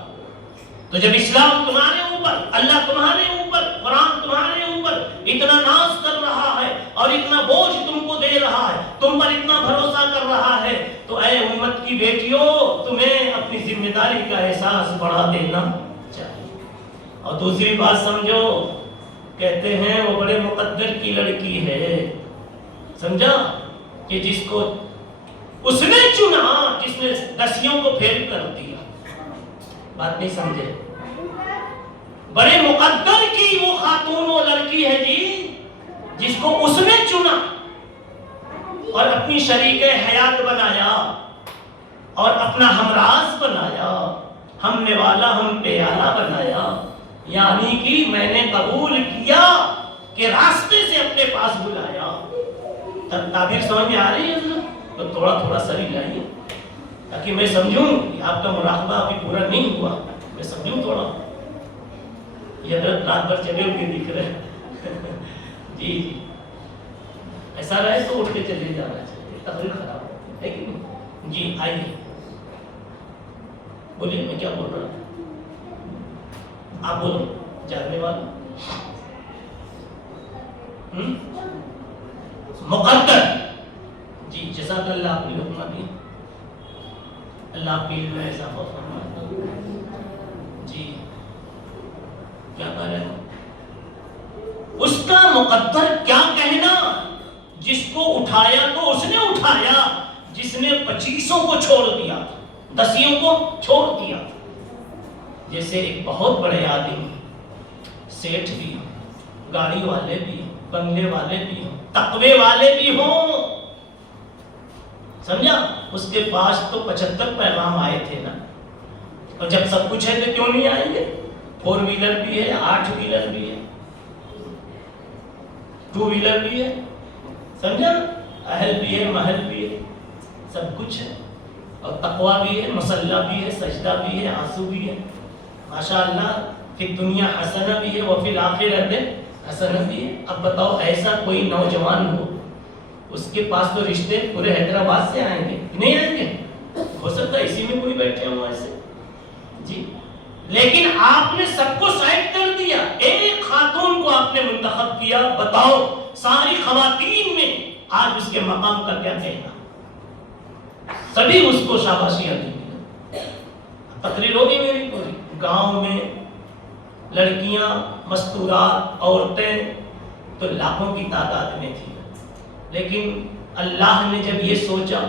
تو جب اسلام تمہارے اوپر, اللہ تمہارے اوپر, قرآن تمہارے اوپر اتنا ناز کر رہا ہے اور اتنا بوجھ تم کو دے رہا ہے, تم پر اتنا بھروسہ کر رہا ہے, تو اے امت کی بیٹیوں تمہیں اپنی ذمہ داری کا احساس بڑھا دینا چاہیے. اور دوسری بات سمجھو, کہتے ہیں وہ بڑے مقدر کی لڑکی ہے, سمجھا, کہ جس کو اس نے چنا, جس نے رسیوں کو پھیر کر دیا. بات نہیں سمجھے؟ بڑے مقدر کی وہ خاتون و لڑکی ہے جی جس کو اس نے چنا اور اپنی شریک حیات بنایا اور اپنا ہمراز بنایا, ہم نے والا ہم پیالہ بنایا, یعنی کہ میں نے قبول کیا کہ راستے سے اپنے پاس بلایا. تعبیر سمجھ میں آ رہی ہے؟ تو تھوڑا تھوڑا سر ہلائیے تاکہ میں سمجھوں کہ آپ کا مراقبہ ابھی پورا نہیں ہوا, میں سمجھوں تھوڑا. یہ حضرت رات بھر جگے ہوئے دکھ رہے جی جی, ایسا رہے تو اٹھ کے چلے جانا چاہیے, تقریر خراب ہے کہ نہیں. جی آئیے بولیے, میں کیا بول رہا تھا, آپ بولو جاننے والا. مقدر جی, جزاک اللہ, آپ نے حکمہ دیا, اللہ آپ کی علم میں اضافہ فرمائے. جی کیا کہہ رہے ہیں؟ اس کا مقدر کیا کہنا, جس کو اٹھایا تو اس نے اٹھایا, جس نے 25 کو چھوڑ دیا, 10 کو چھوڑ دیا. جیسے ایک بہت بڑے آدمی, سیٹھ بھی ہوں, گاڑی والے بھی ہوں, بنگلے والے بھی ہوں, تقوی والے بھی ہوں, سمجھا, اس کے پاس تو 75 پیغام آئے تھے نا, اور جب سب کچھ ہے تو کیوں نہیں آئیں گے. 4 ویلر بھی ہے, 8 ویلر بھی ہے, 2 ویلر بھی ہے, سمجھا, اہل بھی ہے, محل بھی ہے, سب کچھ ہے, اور تقوی بھی ہے, مصلی بھی ہے, سجدہ بھی ہے, آنسو بھی ہے, ماشاءاللہ. فی دنیا حسنہ بھی ہے, وفی الآخرۃ حسنہ بھی ہے. اب بتاؤ ایسا کوئی نوجوان ہو, اس کے پاس تو رشتے پورے حیدرآباد سے آئیں گے, نہیں آئیں گے, ہو سکتا ہے اسی میں کوئی بیٹھے ہوں ایسے جی. لیکن آپ نے سب کو سائڈ کر دیا, ایک خاتون کو آپ نے منتخب کیا. بتاؤ ساری خواتین میں آج اس کے مقام کا کیا کہنا, سبھی اس کو شاباشیاں دی. تقریر ہوگی میری پوری, گاؤں میں لڑکیاں, مستورات, عورتیں تو لاکھوں کی تعداد میں تھی, لیکن اللہ نے جب یہ سوچا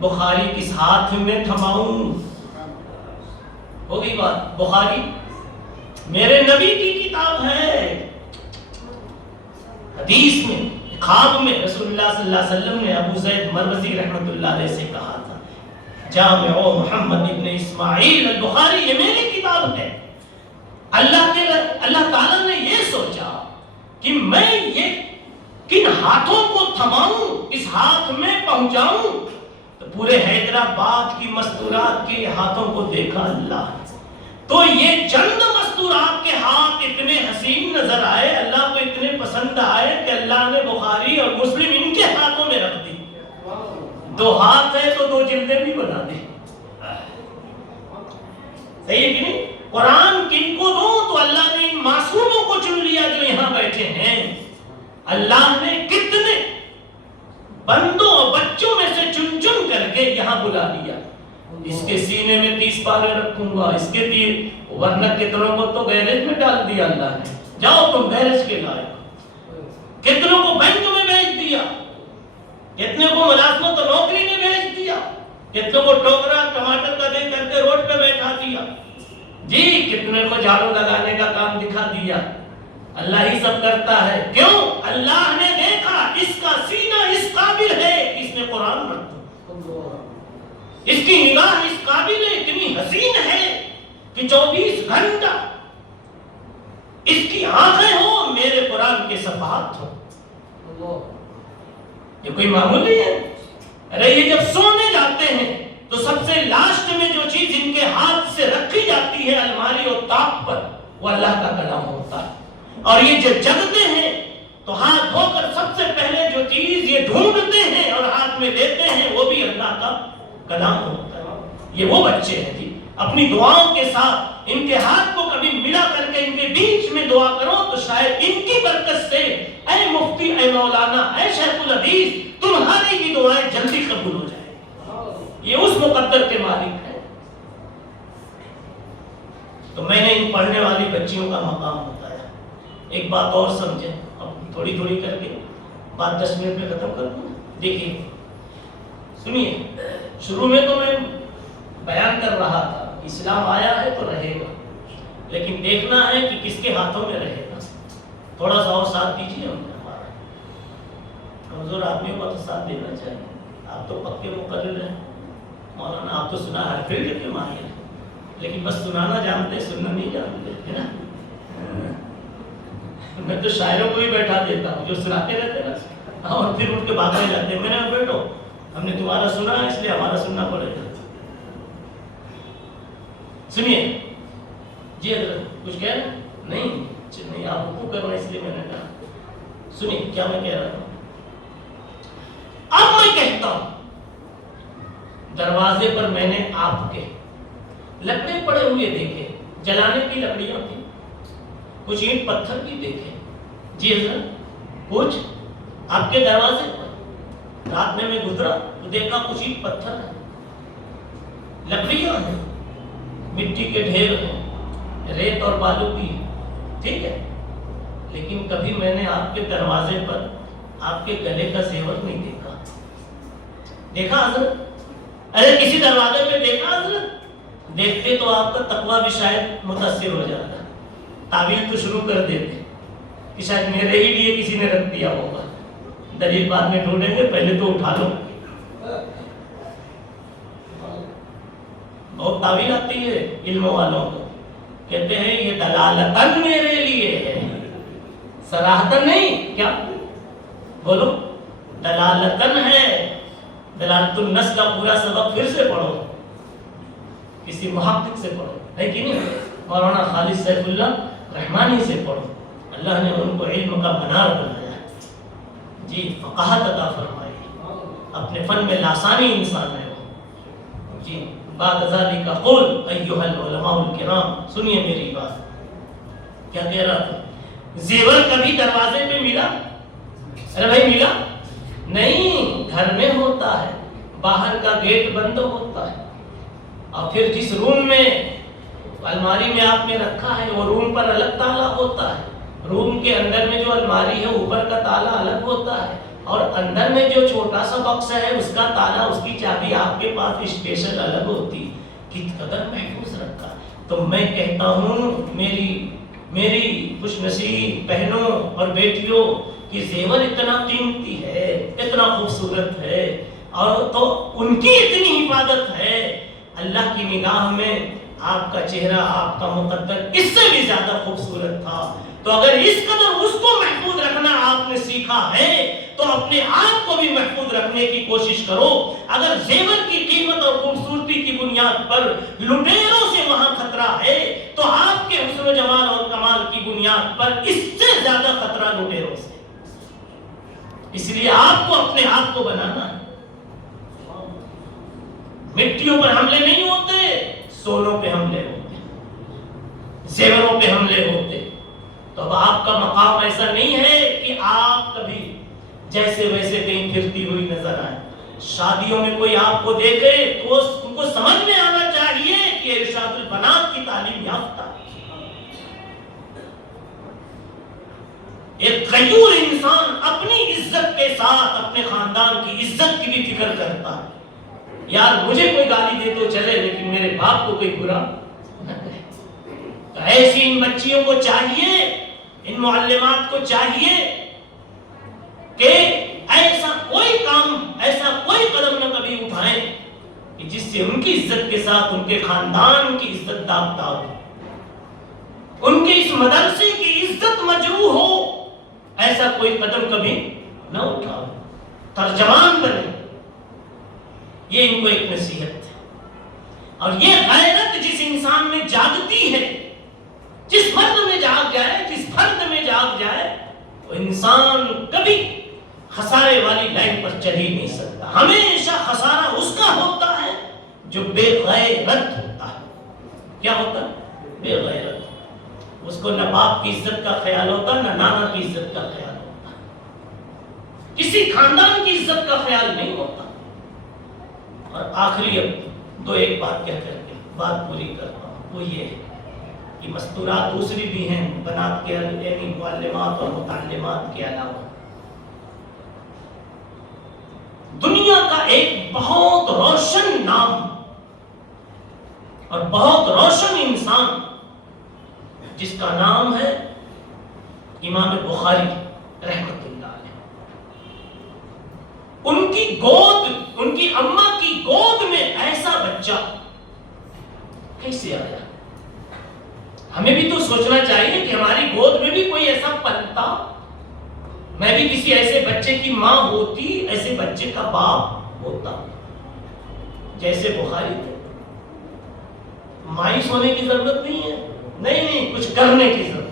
بخاری کس ہاتھ میں تھماؤں, ہو گئی بات. بخاری میرے نبی کی کتاب ہے. حدیث میں خواب میں رسول اللہ صلی اللہ علیہ وسلم نے ابو زید مروزی رحمۃ اللہ علیہ سے کہا تھا جامع محمد ابن اسماعیل البخاری یہ میری کتاب ہے. اللہ تعالیٰ نے یہ سوچا کہ میں یہ کن ہاتھوں کو تھماؤں, اس ہاتھ میں پہنچاؤں. تو پورے حیدرآباد کی مستورات کے ہاتھوں کو دیکھا اللہ نے, تو یہ چند مستورات کے ہاتھ اتنے حسین نظر آئے, اللہ کو اتنے پسند آئے کہ اللہ نے بخاری اور مسلم ان کے ہاتھوں میں رکھ دی. 2 ہاتھ ہے تو 2 جلدیں بھی بنا دی. صحیح ہے کہ نہیں؟ قرآن کن کو دو تو اللہ نے ان معصوموں کو چن لیا جو یہاں بیٹھے ہیں. اللہ نے کتنے بندوں اور بچوں میں سے چن چن کر کے یہاں بلا لیا. اس کے سینے میں 30 پارے رکھوں گا, اس کے 30, ورنہ کتنوں کو تو گیرج میں ڈال دیا اللہ نے, جاؤ تم گیرج کے لائق. کتنوں کو بینک میں بھیج دیا, کتنے کو ملازمت اور نوکری میں بھیج دیا, کتنوں کو ٹوکرا ٹماٹر کا دے کر کے روڈ پہ بیٹھا دیا. جی کتنے کو جھاڑو لگانے کا کام دکھا دیا. اللہ ہی سب کرتا ہے. کیوں؟ اللہ نے دیکھا اس کا سینہ اس قابل ہے کہ اس نے قرآن رکھا, اس کی نگاہ اس قابل ہے, اتنی حسین ہے کہ 24 گھنٹہ اس کی آنکھیں ہوں میرے قرآن کے صفحات ہوں. یہ کوئی معمولی ہے؟ ارے یہ جب سونے جاتے ہیں تو سب سے لاسٹ میں جو چیز ان کے ہاتھ سے رکھی جاتی ہے الماری اور طاق پر, وہ اللہ کا کلام ہوتا ہے. اور یہ جب جگتے ہیں تو ہاتھ دھو کر سب سے پہلے جو چیز یہ ڈھونڈتے ہیں اور ہاتھ میں لیتے ہیں وہ بھی اللہ کا کلام ہوتا ہے. یہ وہ بچے ہیں جی, اپنی دعاؤں کے ساتھ ان کے ہاتھ کو کبھی ملا کر کے ان کے بیچ میں دعا کرو تو شاید ان کی برکت سے اے مفتی, اے مولانا, اے شیخ الحدیث, تمہاری کی دعائیں جلدی قبول ہو جائیں. یہ اس مقدر کے مالک ہے. تو میں نے ان پڑھنے والی بچیوں کا مقام بتایا. ایک بات اور سمجھیں, اب تھوڑی تھوڑی کر کے بات 10 منٹ میں ختم کر دوں. دیکھیے سنیے, شروع میں تو میں بیان کر رہا تھا اسلام آیا ہے تو رہے گا, لیکن دیکھنا ہے کہ کس کے ہاتھوں میں رہے گا. تھوڑا سا اور ساتھ دیجیے, ہمارا کمزور آدمیوں کا تو ساتھ دینا چاہیے. آپ تو پکے مقرر ہیں مولانا, آپ تو سنا ہر فیلڈ کے ماہر ہیں, لیکن بس سنانا جانتے, سننا نہیں جانتے, ہے نا. میں تو شاعروں کو ہی بیٹھا دیتا ہوں جو سناتے رہتے نا, اور پھر اٹھ کے بھاگنے لگتے ہیں. میں نے بیٹھو, ہم نے تمہارا سنا ہے اس لیے ہمارا سننا پڑے گا. سنیے جی, حضرت کچھ کہہ رہے نہیں, نہیں آپ حکم کرنا اس لیے میں نے کہا. سنیے کیا میں کہہ رہا ہوں. اب میں کہتا ہوں دروازے پر میں نے آپ کے لکڑے پڑے ہوئے دیکھے, جلانے کی لکڑیاں تھیں, کچھ اینٹ پتھر کی دیکھے. جی حضرت کچھ آپ کے دروازے پر رات میں گزرا تو دیکھا کچھ اینٹ پتھر ہے, لکڑیاں ہیں, مٹی کے ڈھیر ہیں, ریت اور بالو کی, ٹھیک ہے. لیکن کبھی میں نے آپ کے دروازے پر آپ کے گلے کا زیور نہیں دیکھا. دیکھا حضرت؟ ارے کسی دروازے پہ دیکھا حضرت؟ دیکھتے تو آپ کا تقویٰ بھی شاید متاثر ہو جاتا, تعویل تو شروع کر دیتے کہ شاید میرے ہی لیے کسی نے رکھ دیا ہوگا. دلیل بعد میں ڈھونڈیں گے, پہلے تو اٹھا لو. بہت تعویل آتی ہے علم والوں کو, کہتے ہیں یہ دلالتن میرے لیے ہے, صراحتن نہیں. کیا بولو؟ دلالتن ہے. دلالت النص کا پورا سبق پھر سے پڑھو, کسی محقق سے پڑھو, ہے کہ نہیں. مولانا خالد سیف اللہ رحمانی سے پڑھو, اللہ نے ان کو علم کا منار بنایا. جی فقاہت عطا فرمائی, اپنے فن میں لاسانی انسان ہے وہ. جی بعد ذالک قول ایھا العلماء الکرام, سنیے میری بات. کیا کہہ رہا تھا؟ زیور کبھی دروازے پہ ملا؟ ارے بھائی ملا نہیں, گھر میں ہوتا ہے, باہر کا گیٹ بند ہوتا ہے, اور پھر جس روم میں الماری میں آپ نے رکھا ہے وہ روم پر الگ تالا ہوتا ہے, روم کے اندر میں جو الماری ہے اوپر کا تالا الگ ہوتا ہے, اور اندر میں جو چھوٹا سا باکس ہے اس کا تالا, اس کی چابی آپ کے پاس اسپیشل الگ ہوتی. کس قدر محفوظ رکھا. تو میں کہتا ہوں میری میری خوش نصیب بہنوں اور بیٹیوں کی زیور اتنا قیمتی ہے، اتنا خوبصورت ہے، اور تو ان کی اتنی حفاظت ہے۔ اللہ کی نگاہ میں آپ کا چہرہ، آپ کا مقدر اس سے بھی زیادہ خوبصورت تھا۔ تو اگر اس قدر اس کو محفوظ رکھنا آپ نے سیکھا ہے تو اپنے آپ کو بھی محفوظ رکھنے کی کوشش کرو۔ اگر زیور کی قیمت اور خوبصورتی کی بنیاد پر لٹیروں سے وہاں خطرہ ہے تو آپ کے حسن و جمال اور کمال کی بنیاد پر اس سے زیادہ خطرہ لٹیروں سے۔ اس لیے آپ کو اپنے آپ کو بنانا ہے۔ مٹیوں پر حملے نہیں ہوتے، سونوں پہ حملے ہوتے، زیوروں پہ حملے ہوتے۔ تو اب آپ کا مقام ایسا نہیں ہے کہ آپ کبھی جیسے ویسے کہیں پھرتی ہوئی نظر آئے۔ شادیوں میں کوئی آپ کو دیکھے تو ان کو سمجھ میں آنا چاہیے کہ ارشاد البنات کی تعلیم یافتہ ہے۔ ایک غیور انسان اپنی عزت کے ساتھ اپنے خاندان کی عزت کی بھی فکر کرتا ہے۔ یار مجھے کوئی گالی دے تو چلے لیکن میرے باپ کو کوئی برا نہ کہے۔ تو ایسی ان بچیوں کو چاہیے، ان معلمات کو چاہیے کہ ایسا کوئی کام، ایسا کوئی قدم نہ کبھی اٹھائیں کہ جس سے ان کی عزت کے ساتھ ان کے خاندان کی عزت داغ ہو، ان کے اس مدرسے کی عزت مجروح ہو۔ ایسا کوئی قدم کبھی نہ اٹھاؤ، ترجمان بنے۔ یہ ان کو ایک نصیحت ہے۔ اور یہ غیرت جس انسان میں جاگتی ہے، جس فرد میں جاگ جائے، جس فرد میں جاگ جائے، وہ انسان کبھی خسارے والی لائن پر چل ہی نہیں سکتا۔ ہمیشہ خسارہ اس کا ہوتا ہے جو بے غیرت ہوتا ہے۔ کیا ہوتا ہے؟ بے غیرت۔ اس کو نہ باپ کی عزت کا خیال ہوتا، نہ نانا کی عزت کا خیال ہوتا، کسی خاندان کی عزت کا خیال نہیں ہوتا۔ اور آخری اب ایک بات کہہ کر کے بات پوری کرتا ہوں، وہ یہ ہے کہ مستورات دوسری بھی ہیں بنات کے، یعنی معلمات اور متعلمات کے علاوہ۔ دنیا کا ایک بہت روشن نام اور بہت روشن انسان جس کا نام ہے امام بخاری رحمۃ اللہ علیہ، ان کی گود، ان کی اماں کی گود میں ایسا بچہ کیسے آیا؟ ہمیں بھی تو سوچنا چاہیے کہ ہماری گود میں بھی کوئی ایسا پلتا، میں بھی کسی ایسے بچے کی ماں ہوتی، ایسے بچے کا باپ ہوتا جیسے بخاری تھے۔ مایوس ہونے کی ضرورت نہیں ہے، نہیں، کچھ کرنے کی ضرورت۔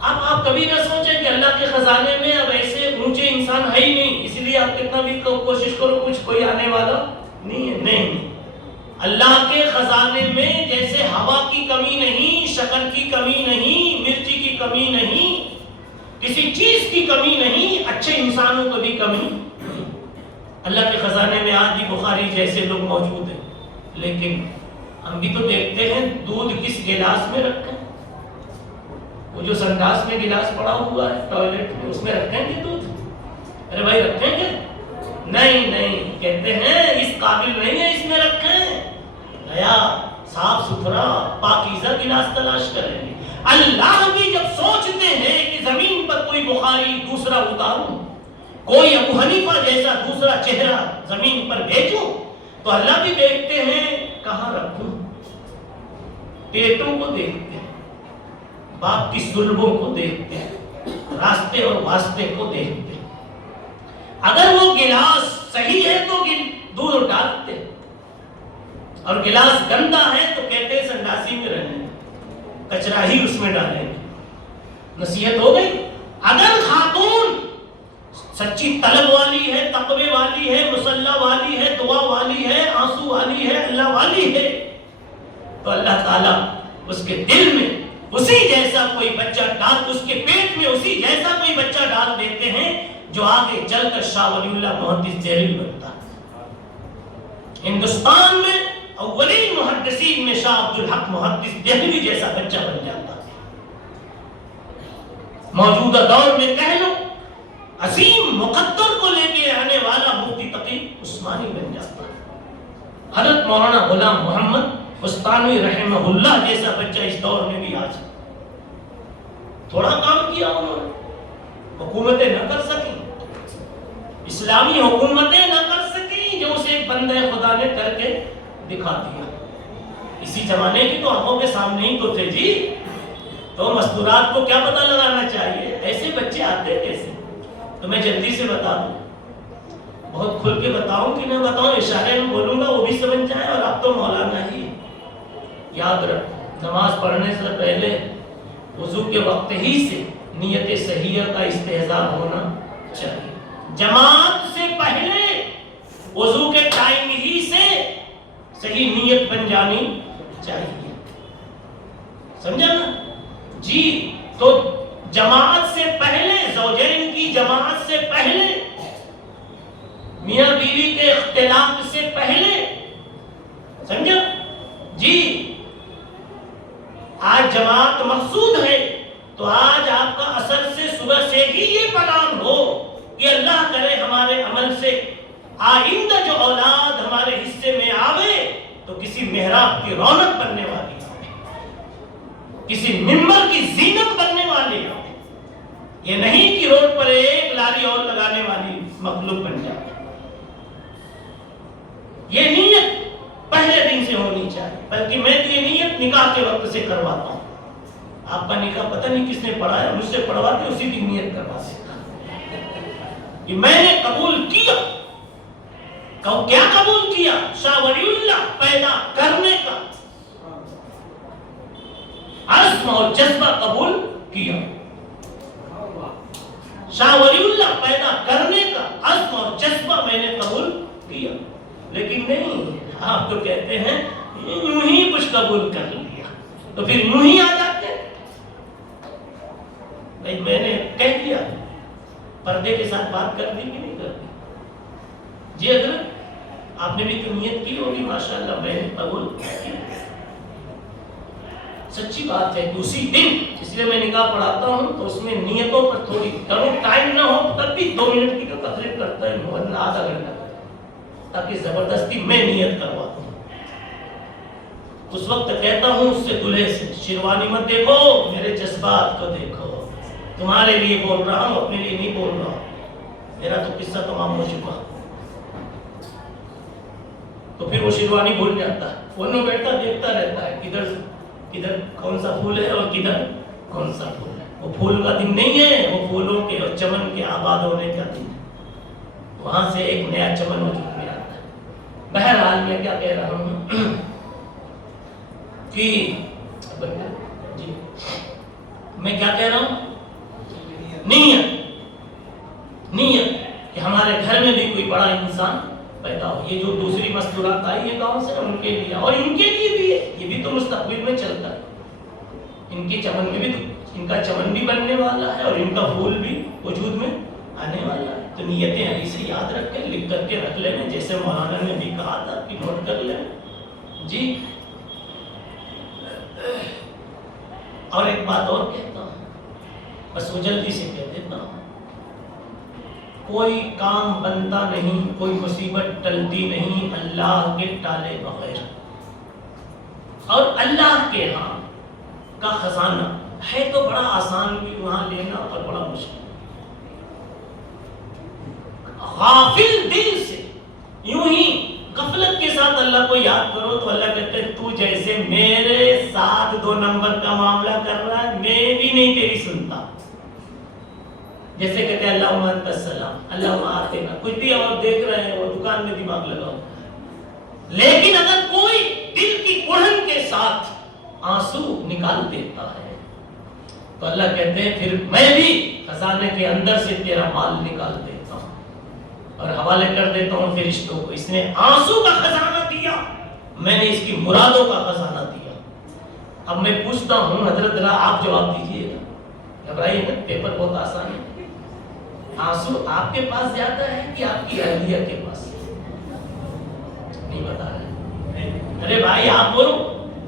اب آپ کبھی نہ سوچیں کہ اللہ کے خزانے میں اب ایسے اونچے انسان ہے ہی نہیں، اس لیے آپ کتنا بھی کوشش کرو کچھ کوئی آنے والا نہیں ہے۔ نہیں، اللہ کے خزانے میں جیسے ہوا کی کمی نہیں، شکر کی کمی نہیں، مرچی کی کمی نہیں، کسی چیز کی کمی نہیں، اچھے انسانوں کو بھی کمی نہیں۔ اللہ کے خزانے میں آج بھی بخاری جیسے لوگ موجود ہیں، لیکن ہم بھی تو دیکھتے ہیں دودھ کس گلاس میں رکھیں، وہ جو سنڈاس میں گلاس پڑا ہوا ہے ٹوائلٹ میں، اس میں رکھیں گے دودھ؟ ارے بھائی رکھیں گے؟ نہیں، کہتے ہیں اس قابل نہیں ہے اس میں رکھیں، نیا صاف ستھرا پاکیزہ گلاس تلاش کریں گے۔ اللہ بھی جب سوچتے ہیں کہ زمین پر کوئی بخاری دوسرا اتاروں، کوئی ابو حنیفہ جیسا دوسرا چہرہ زمین پر بھیجوں، تو اللہ بھی دیکھتے ہیں کہاں رکھوں، پیٹوں کو دیکھتے ہیں، باپ کی سلبوں کو دیکھتے ہیں، راستے اور واسطے کو دیکھتے ہیں۔ اگر وہ گلاس صحیح ہے تو دودھ ڈالتے ہیں، اور گلاس گندا ہے تو کہتے ہیں سنڈاسی میں رہنے کچرا ہی اس میں ڈالیں گے۔ نصیحت ہو گئی۔ اگر خاتون سچی طلب والی ہے، تقوی والی ہے، مصلی والی ہے، دعا والی ہے، آنسو والی ہے، اللہ والی ہے، تو اللہ تعالیٰ اس کے دل میں اسی جیسا کوئی بچہ ڈال، اس کے پیٹ میں اسی جیسا کوئی بچہ ڈال دیتے ہیں جو آگے چل کر شاہ ولی اللہ محدث دہلوی بنتا ہے۔ ہندوستان میں اولین محدثین میں شاہ عبد الحق محدث دہلوی جیسا بچہ بن جاتا ہے۔ موجودہ دور میں کہہ لو عظیم مقدر کو لے کے آنے والا مفتی تقی عثمانی بن جاتا ہے۔ حضرت مولانا غلام محمد استانوی رحمہ اللہ جیسا بچہ اس دور میں بھی آج تھوڑا کام کیا انہوں نے. حکومتیں نہ کر سکیں, اسلامی حکومتیں نہ کر سکیں جو اسے ایک بندہ خدا نے کر کے دکھا دیا. اسی زمانے کی تو آنکھوں کے سامنے ہی تو تھے جی. تو مستورات کو کیا پتہ لگانا چاہیے, ایسے بچے آتے کیسے؟ تو میں جلدی سے بتا دوں, بہت کھل کے بتاؤں کہ نہ بتاؤں, اشارے میں بولوں گا وہ بھی سمجھ جائے. اور اب تو مولانا ہی یاد رکھ, نماز پڑھنے سے پہلے وضو کے وقت ہی سے نیت صحیحہ کا استحضار ہونا چاہیے. جماعت سے پہلے وضو کے ٹائم ہی سے صحیح نیت بن جانی چاہیے. سمجھا نا جی؟ تو جماعت سے پہلے, زوجین کی جماعت سے پہلے, میاں بیوی کے اختلاف سے پہلے, سمجھا جی؟ آج جماعت مقصود ہے تو آج آپ کا اثر سے صبح سے ہی یہ پیغام ہو کہ اللہ کرے ہمارے عمل سے آئندہ جو اولاد ہمارے حصے میں آوے تو کسی محراب کی رونق بننے والی آوے, کسی منبر کی زینت بننے والی آوے. یہ نہیں کہ روڈ پر ایک لاری اور لگانے والی مخلوق بن جائے. یہ نیت پہلے دن سے ہونی چاہیے, بلکہ میں تو یہ نیت نکاح کے وقت سے کرواتا ہوں. آپ کا نکاح پتہ نہیں کس نے پڑھا ہے, مجھ سے پڑھوا کے اسی دن نیت کروا دیتا کہ میں نے قبول کیا. کیا قبول کیا؟ شاہ ولی اللہ پیدا کرنے کا عزم اور جذبہ قبول کیا. شاہ ولی اللہ پیدا کرنے کا عزم اور جذبہ میں نے قبول کیا. لیکن نہیں, آپ تو کہتے ہیں یوں ہی کچھ قبول کر لیا, تو پھر یوں ہی آ جاتے. نہیں, میں نے کہہ دیا, پردے کے ساتھ بات کر دی کہ نہیں کر دی؟ جی حضرت آپ نے بھی تو نیت کی ہوگی, ماشاءاللہ میں نے قبول کی. سچی بات ہے کہ اسی دن, اس لیے میں نکاح پڑھاتا ہوں تو اس میں نیتوں پر تھوڑی کرو, ٹائم نہ ہو تب بھی 2 منٹ کی تو تقریب کرتا ہے, ورنہ آدھا گھنٹہ تاکہ زبردستی میں نیت کرواتا ہوں. اس وقت کہتا ہوں اس سے دلہے سے, شیروانی مت دیکھو, میرے جذبات کو دیکھو. تمہارے لیے بول رہا ہوں, اپنے لیے نہیں بول رہا. میرا تو قصہ تمام ہو چکا. تو پھر وہ شیروانی بھول جاتا ہے, ورنہ بیٹھتا دیکھتا رہتا ہے کدھر کون سا پھول ہے اور کدھر کون سا پھول ہے. وہ پھول کا دن نہیں ہے, وہ پھولوں کے اور چمن کے آباد ہونے کا دن ہے. وہاں سے ایک نیا چمن وجود میں آتا ہے. بہرحال میں کیا کہہ رہا ہوں کہ جی میں کیا کہہ رہا ہوں, نیت کہ ہمارے گھر میں بھی کوئی بڑا انسان پیدا ہو. یہ جو دوسری مستورات آئی ہے گاؤں سے, ان کے لیے اور ان کے لیے بھی ہے, یہ بھی تو مستقبل میں چلتا ہے. ان کے چمن میں بھی تو ان کا چمن بھی بننے والا ہے اور ان کا پھول بھی وجود میں آنے والا ہے. تو نیتیں ابھی سے یاد رکھ کے لکھ کر کے رکھ لینا, جیسے مولانا نے بھی کہا تھا کہ نوٹ کر لینا جی. اور ایک بات اور کہتا ہوں, بس وہ جلدی سے کہہ دیتا ہوں, کوئی کام بنتا نہیں, کوئی مصیبت ٹلتی نہیں اللہ کے ٹالے بغیر. اور اللہ کے ہاں کا خزانہ ہے تو بڑا آسان بھی وہاں لینا اور بڑا مشکل. غافل دل سے یوں ہی غفلت کے ساتھ اللہ کو یاد کرو تو اللہ کہتے ہیں تو جیسے میرے ساتھ 2 نمبر کا معاملہ کر رہا ہے, میں بھی نہیں تیری سنتا. جیسے کہتے ہیں اللہم انت السلام, اللہم آتنا, کچھ بھی اور دیکھ رہے ہیں وہ دکان میں دماغ لگاؤ. لیکن اگر کوئی دل کی کڑھن کے ساتھ آنسو نکال دیتا ہے تو اللہ کہتے ہیں پھر میں بھی خزانے کے اندر سے تیرا مال نکال دیتا ہوں اور حوالے کر دیتا ہوں فرشتوں کو. اس نے آنسو کا خزانہ دیا, میں نے اس کی مرادوں کا خزانہ دیا. اب میں پوچھتا ہوں حضرت ذرا آپ جواب دیجیے گا, گھبرائیے نا, پیپر بہت آسان ہے. آنسو آپ کے پاس زیادہ ہے کہ آپ کی اہلیہ کے پاس؟ نہیں بتا رہے. ارے بھائی آپ بولو,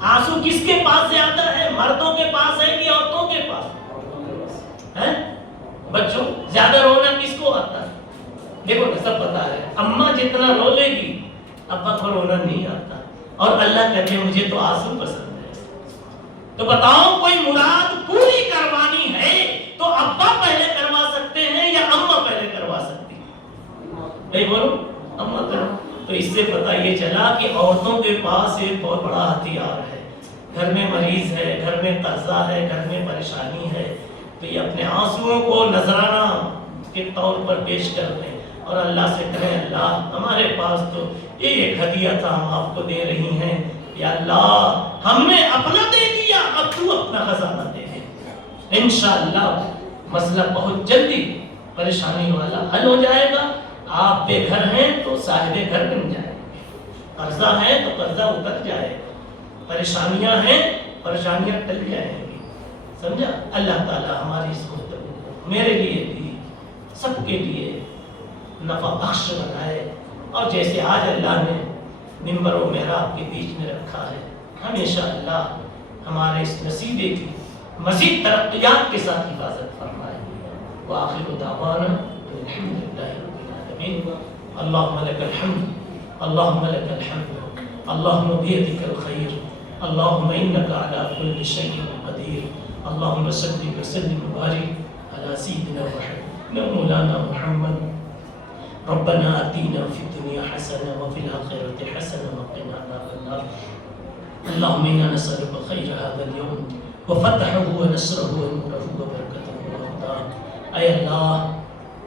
آنسو کس کے پاس زیادہ ہے, مردوں کے پاس ہے کہ عورتوں کے پاس ہے؟ بچوں زیادہ رونا کس کو آتا ہے؟ دیکھو نا سب پتا ہے, اماں جتنا رو لے گی ابا کو رونا نہیں آتا, اور اللہ کہتے ہیں مجھے تو آنسو پسند ہے. تو بتاؤ کوئی مراد پوری کروانی ہے تو ابا پہلے کروا سکتے ہیں یا اماں پہلے کروا سکتی ہیں؟ بھائی بولو اماں کرو. تو اس سے پتہ یہ چلا کہ عورتوں کے پاس ایک بہت بڑا ہتھیار ہے. گھر میں مریض ہے، گھر میں قرضہ ہے، گھر میں پریشانی ہے، تو یہ اپنے آنسوؤں کو نذرانہ کے طور پر پیش کر دیں اور اللہ سے کہیں اللہ ہمارے پاس تو یہ ایک ہدیہ تھا ہم آپ کو دے رہی ہیں، یا اللہ ہم نے اپنا دے دیا اب تو اپنا خزانہ دے دے. انشاءاللہ مسئلہ بہت جلدی پریشانی والا حل ہو جائے گا. آپ بے گھر ہیں تو صاحب گھر بن جائیں گے، قرضہ ہے تو قرضہ اتر جائے گا، پریشانیاں ہیں پریشانیاں ٹل جائیں گی. سمجھا؟ اللہ تعالی ہماری اس گفتگو کو میرے لیے بھی سب کے لیے نفع بخش بنائے، اور جیسے آج اللہ نے منبر و محراب کے بیچ میں رکھا ہے، ہمیشہ اللہ ہمارے اس نصیبے کی مزید ترقیات کے ساتھ حفاظت فرمائے. وآخر دعوانا الحمدللہ رب العالمین. اللہم لک الحمد، اللہم لک الحمد، اللہم بیدک الخیر، اللہم انکا علی کل شیء قدیر. اللہم صلی وسلم وبارک علی سیدنا مولانا محمد. ربنا آتنا فی الدنیا حسنہ وفی الآخرۃ حسنہ وقنا عذاب النار. اللہم انا نسألک خیر هذا اليوم وفتحہ ونصرہ ونورہ وبرکتہ ورحمتہ. اے اللہ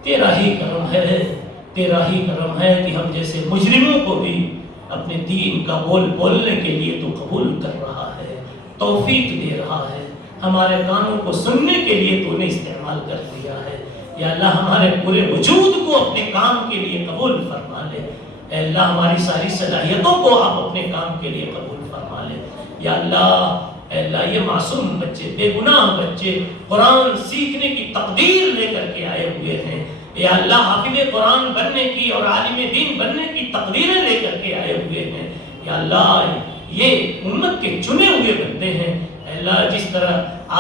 تیرا ہی کرم ہے، تیرا ہی کرم ہے کہ ہم جیسے مجرموں کو بھی اپنے دین کا بول بولنے کے لیے تو قبول کر رہا ہے، توفیق دے رہا ہے. ہمارے کانوں کو سننے کے لیے تو نے استعمال کر دیا ہے. یا اللہ ہمارے پورے وجود کو اپنے کام کے لیے قبول فرما لے. اے اللہ ہماری ساری صلاحیتوں کو آپ اپنے کام کے لیے قبول فرما لے. یا اللہ اے اللہ یہ معصوم بچے، بے گناہ بچے قرآن سیکھنے کی تقدیر لے کر کے آئے ہوئے ہیں. یا اللہ حافظ قرآن بننے کی اور عالم دین بننے کی تقدیریں لے کر کے آئے ہوئے ہیں. یا اللہ یہ امت کے چنے ہوئے بندے ہیں. اے اللہ جس طرح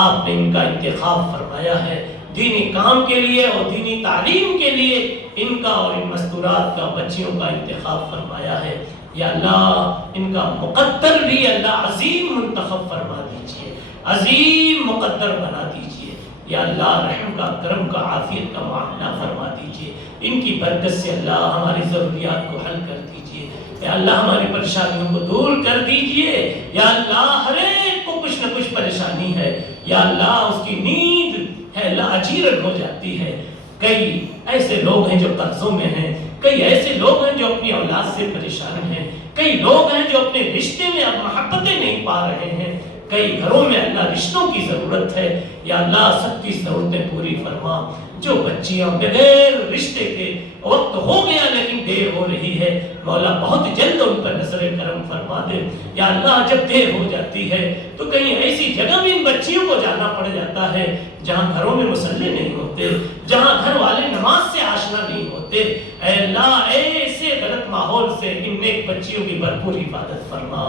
آپ نے ان کا انتخاب فرمایا ہے دینی کام کے لیے اور دینی تعلیم کے لیے، ان کا اور ان مستورات کا بچیوں کا انتخاب فرمایا ہے. یا اللہ ان کا مقدر بھی اللہ عظیم منتخب فرما دیجئے، عظیم مقدر بنا دیجئے. یا اللہ رحم کا، کرم کا، عافیت کا معاملہ فرما دیجئے. ان کی برکت سے اللہ ہماری ضروریات کو حل کر دیجئے. یا اللہ ہماری پریشانیوں کو دور کر دیجئے. یا اللہ ہر ایک کو کچھ نہ کچھ پریشانی ہے. یا اللہ اس کی نیند ہے اللہ اجیرن ہو جاتی ہے. کئی ایسے لوگ ہیں جو قرضوں میں ہیں، کئی ایسے لوگ ہیں جو اپنی اولاد سے پریشان ہیں، کئی لوگ ہیں جو اپنے رشتے میں اب محبتیں نہیں پا رہے ہیں، کئی گھروں میں اللہ رشتوں کی ضرورت ہے. یا اللہ سب کی ضرورتیں پوری فرما. جو بچیاں بغیر رشتے کے وقت ہو گیا لیکن دیر ہو رہی ہے، مولا بہت جلد ان پر نظر کرم فرما دے. یا اللہ جب دیر ہو جاتی ہے تو کہیں ایسی جگہ بھی ان بچیوں کو جانا پڑ جاتا ہے جہاں گھروں میں مصلی نہیں ہوتے، جہاں گھر والے نماز سے آشنا نہیں ہوتے. اے اللہ ایسے غلط ماحول سے ان نیک بچیوں کی بھرپور حفاظت فرما.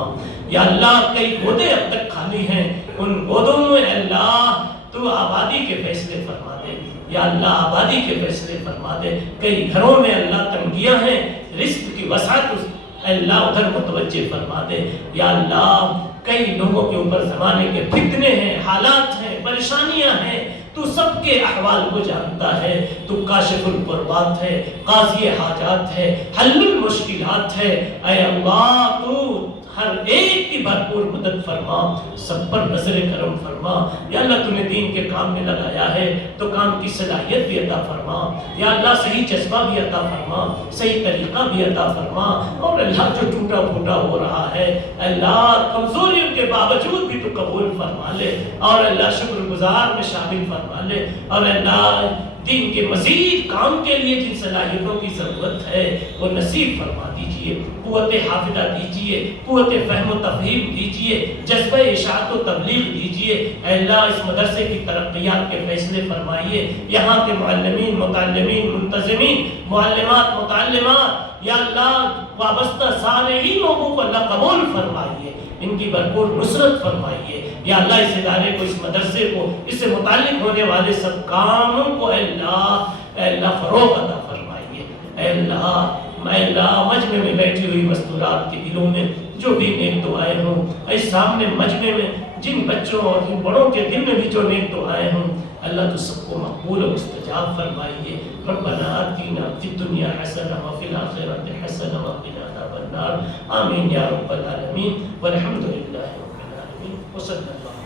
یا اللہ کئی گودے اب تک خالی ہیں، ان گودوں میں اے اللہ تو آبادی کے فیصلے فرما دے. یا اللہ آبادی کے فیصلے فرما دے. کئی گھروں میں اللہ تنگیاں ہیں، رزق کی وسعت اللہ ادھر متوجہ فرما دے. یا اللہ کئی لوگوں کے اوپر زمانے کے فتنے ہیں، حالات ہیں، پریشانیاں ہیں، تو سب کے احوال کو جانتا ہے. تو کاشف القربات ہے، قاضی حاجات ہے، حل المشکلات ہے. اے اللہ تو ہر ایک کی بھرپور مدد فرما، سب پر نظر کرم فرما. یا اللہ تو نے دین کے کام میں لگایا ہے تو کام کی صلاحیت بھی عطا فرما. یا اللہ صحیح جذبہ بھی عطا فرما، صحیح طریقہ بھی عطا فرما. اور اللہ جو ٹوٹا پھوٹا ہو رہا ہے اللہ کمزوریوں کے باوجود بھی تو قبول فرما لے، اور اللہ شکر گزار میں شامل فرما لے. اور اللہ دین کے مزید کام کے لیے جن صلاحیتوں کی ضرورت ہے وہ نصیب فرما دیجئے. قوت حافظہ دیجئے، قوت فہم و تفہیم دیجئے، جذبہ اشاعت و تبلیغ دیجئے. اے اللہ اس مدرسے کی ترقیات کے فیصلے فرمائیے. یہاں کے معلمین، متعلمین، منتظمین، معلمات، متعلمات، یا اللہ وابستہ سارے ہی لوگوں کو اللہ قبول فرمائیے، ان کی بھرپور نصرت فرمائیے. یا اللہ اس ادارے کو، اس مدرسے کو، اس سے متعلق ہونے والے سب کاموں کو اے اللہ فروغ عطا فرمائیے. اے اللہ مجمع میں بیٹھی ہوئی مستورات کے دلوں میں جو بھی نیک دعائیں ہوں، اے سامنے مجمع میں جن بچوں اور جن بڑوں کے دل میں بھی جو نیک دعائیں ہوں، اللہ تو سب کو مقبول و مستجاب فرمائیے۔ ربنا آتنا فی الدنیا حسنہ وفی الآخرۃ حسنہ وقنا عذاب النار، آمین یا رب العالمین، والحمد للہ رب العالمین، وصلی اللہ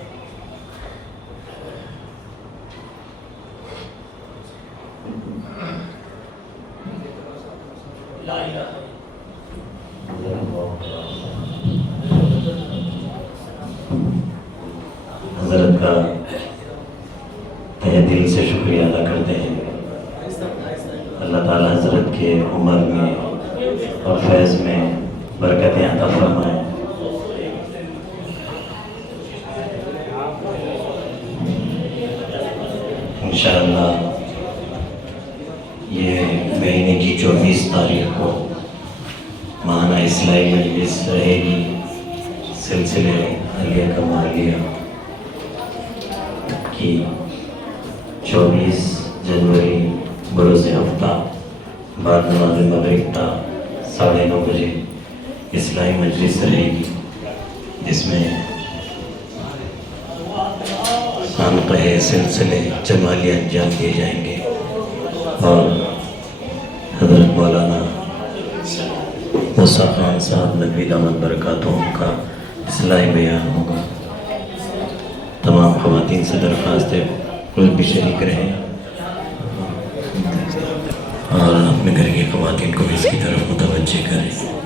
لا الہ الا حضرت کا تہ دل سے شکریہ ادا کرتے ہیں۔ اللہ تعالیٰ حضرت کے عمر میں اور فیض میں برکتیں عطا فرمائیں۔ انشاءاللہ یہ مہینے کی 24 تاریخ کو ماہانہ اصلاحی مجلس رہے گی، سلسلے علیہ کمالیہ کی 24 جنوری بروز ہفتہ بعد نماز مغرب تا 9:30 بجے اصلاحی مجلس رہے گی، جس میں خانقاہ سلسلے جمالیہ انجام دیے جائیں گے اور حضرت مولانا موسیٰ خان صاحب ندوی دامت برکاتہم کا اصلاحی بیان ہوگا۔ تمام خواتین سے درخواست ہے خود بھی شریک رہیں اور اپنے گھر کی خواتین کو بھی اس کی طرف متوجہ کریں۔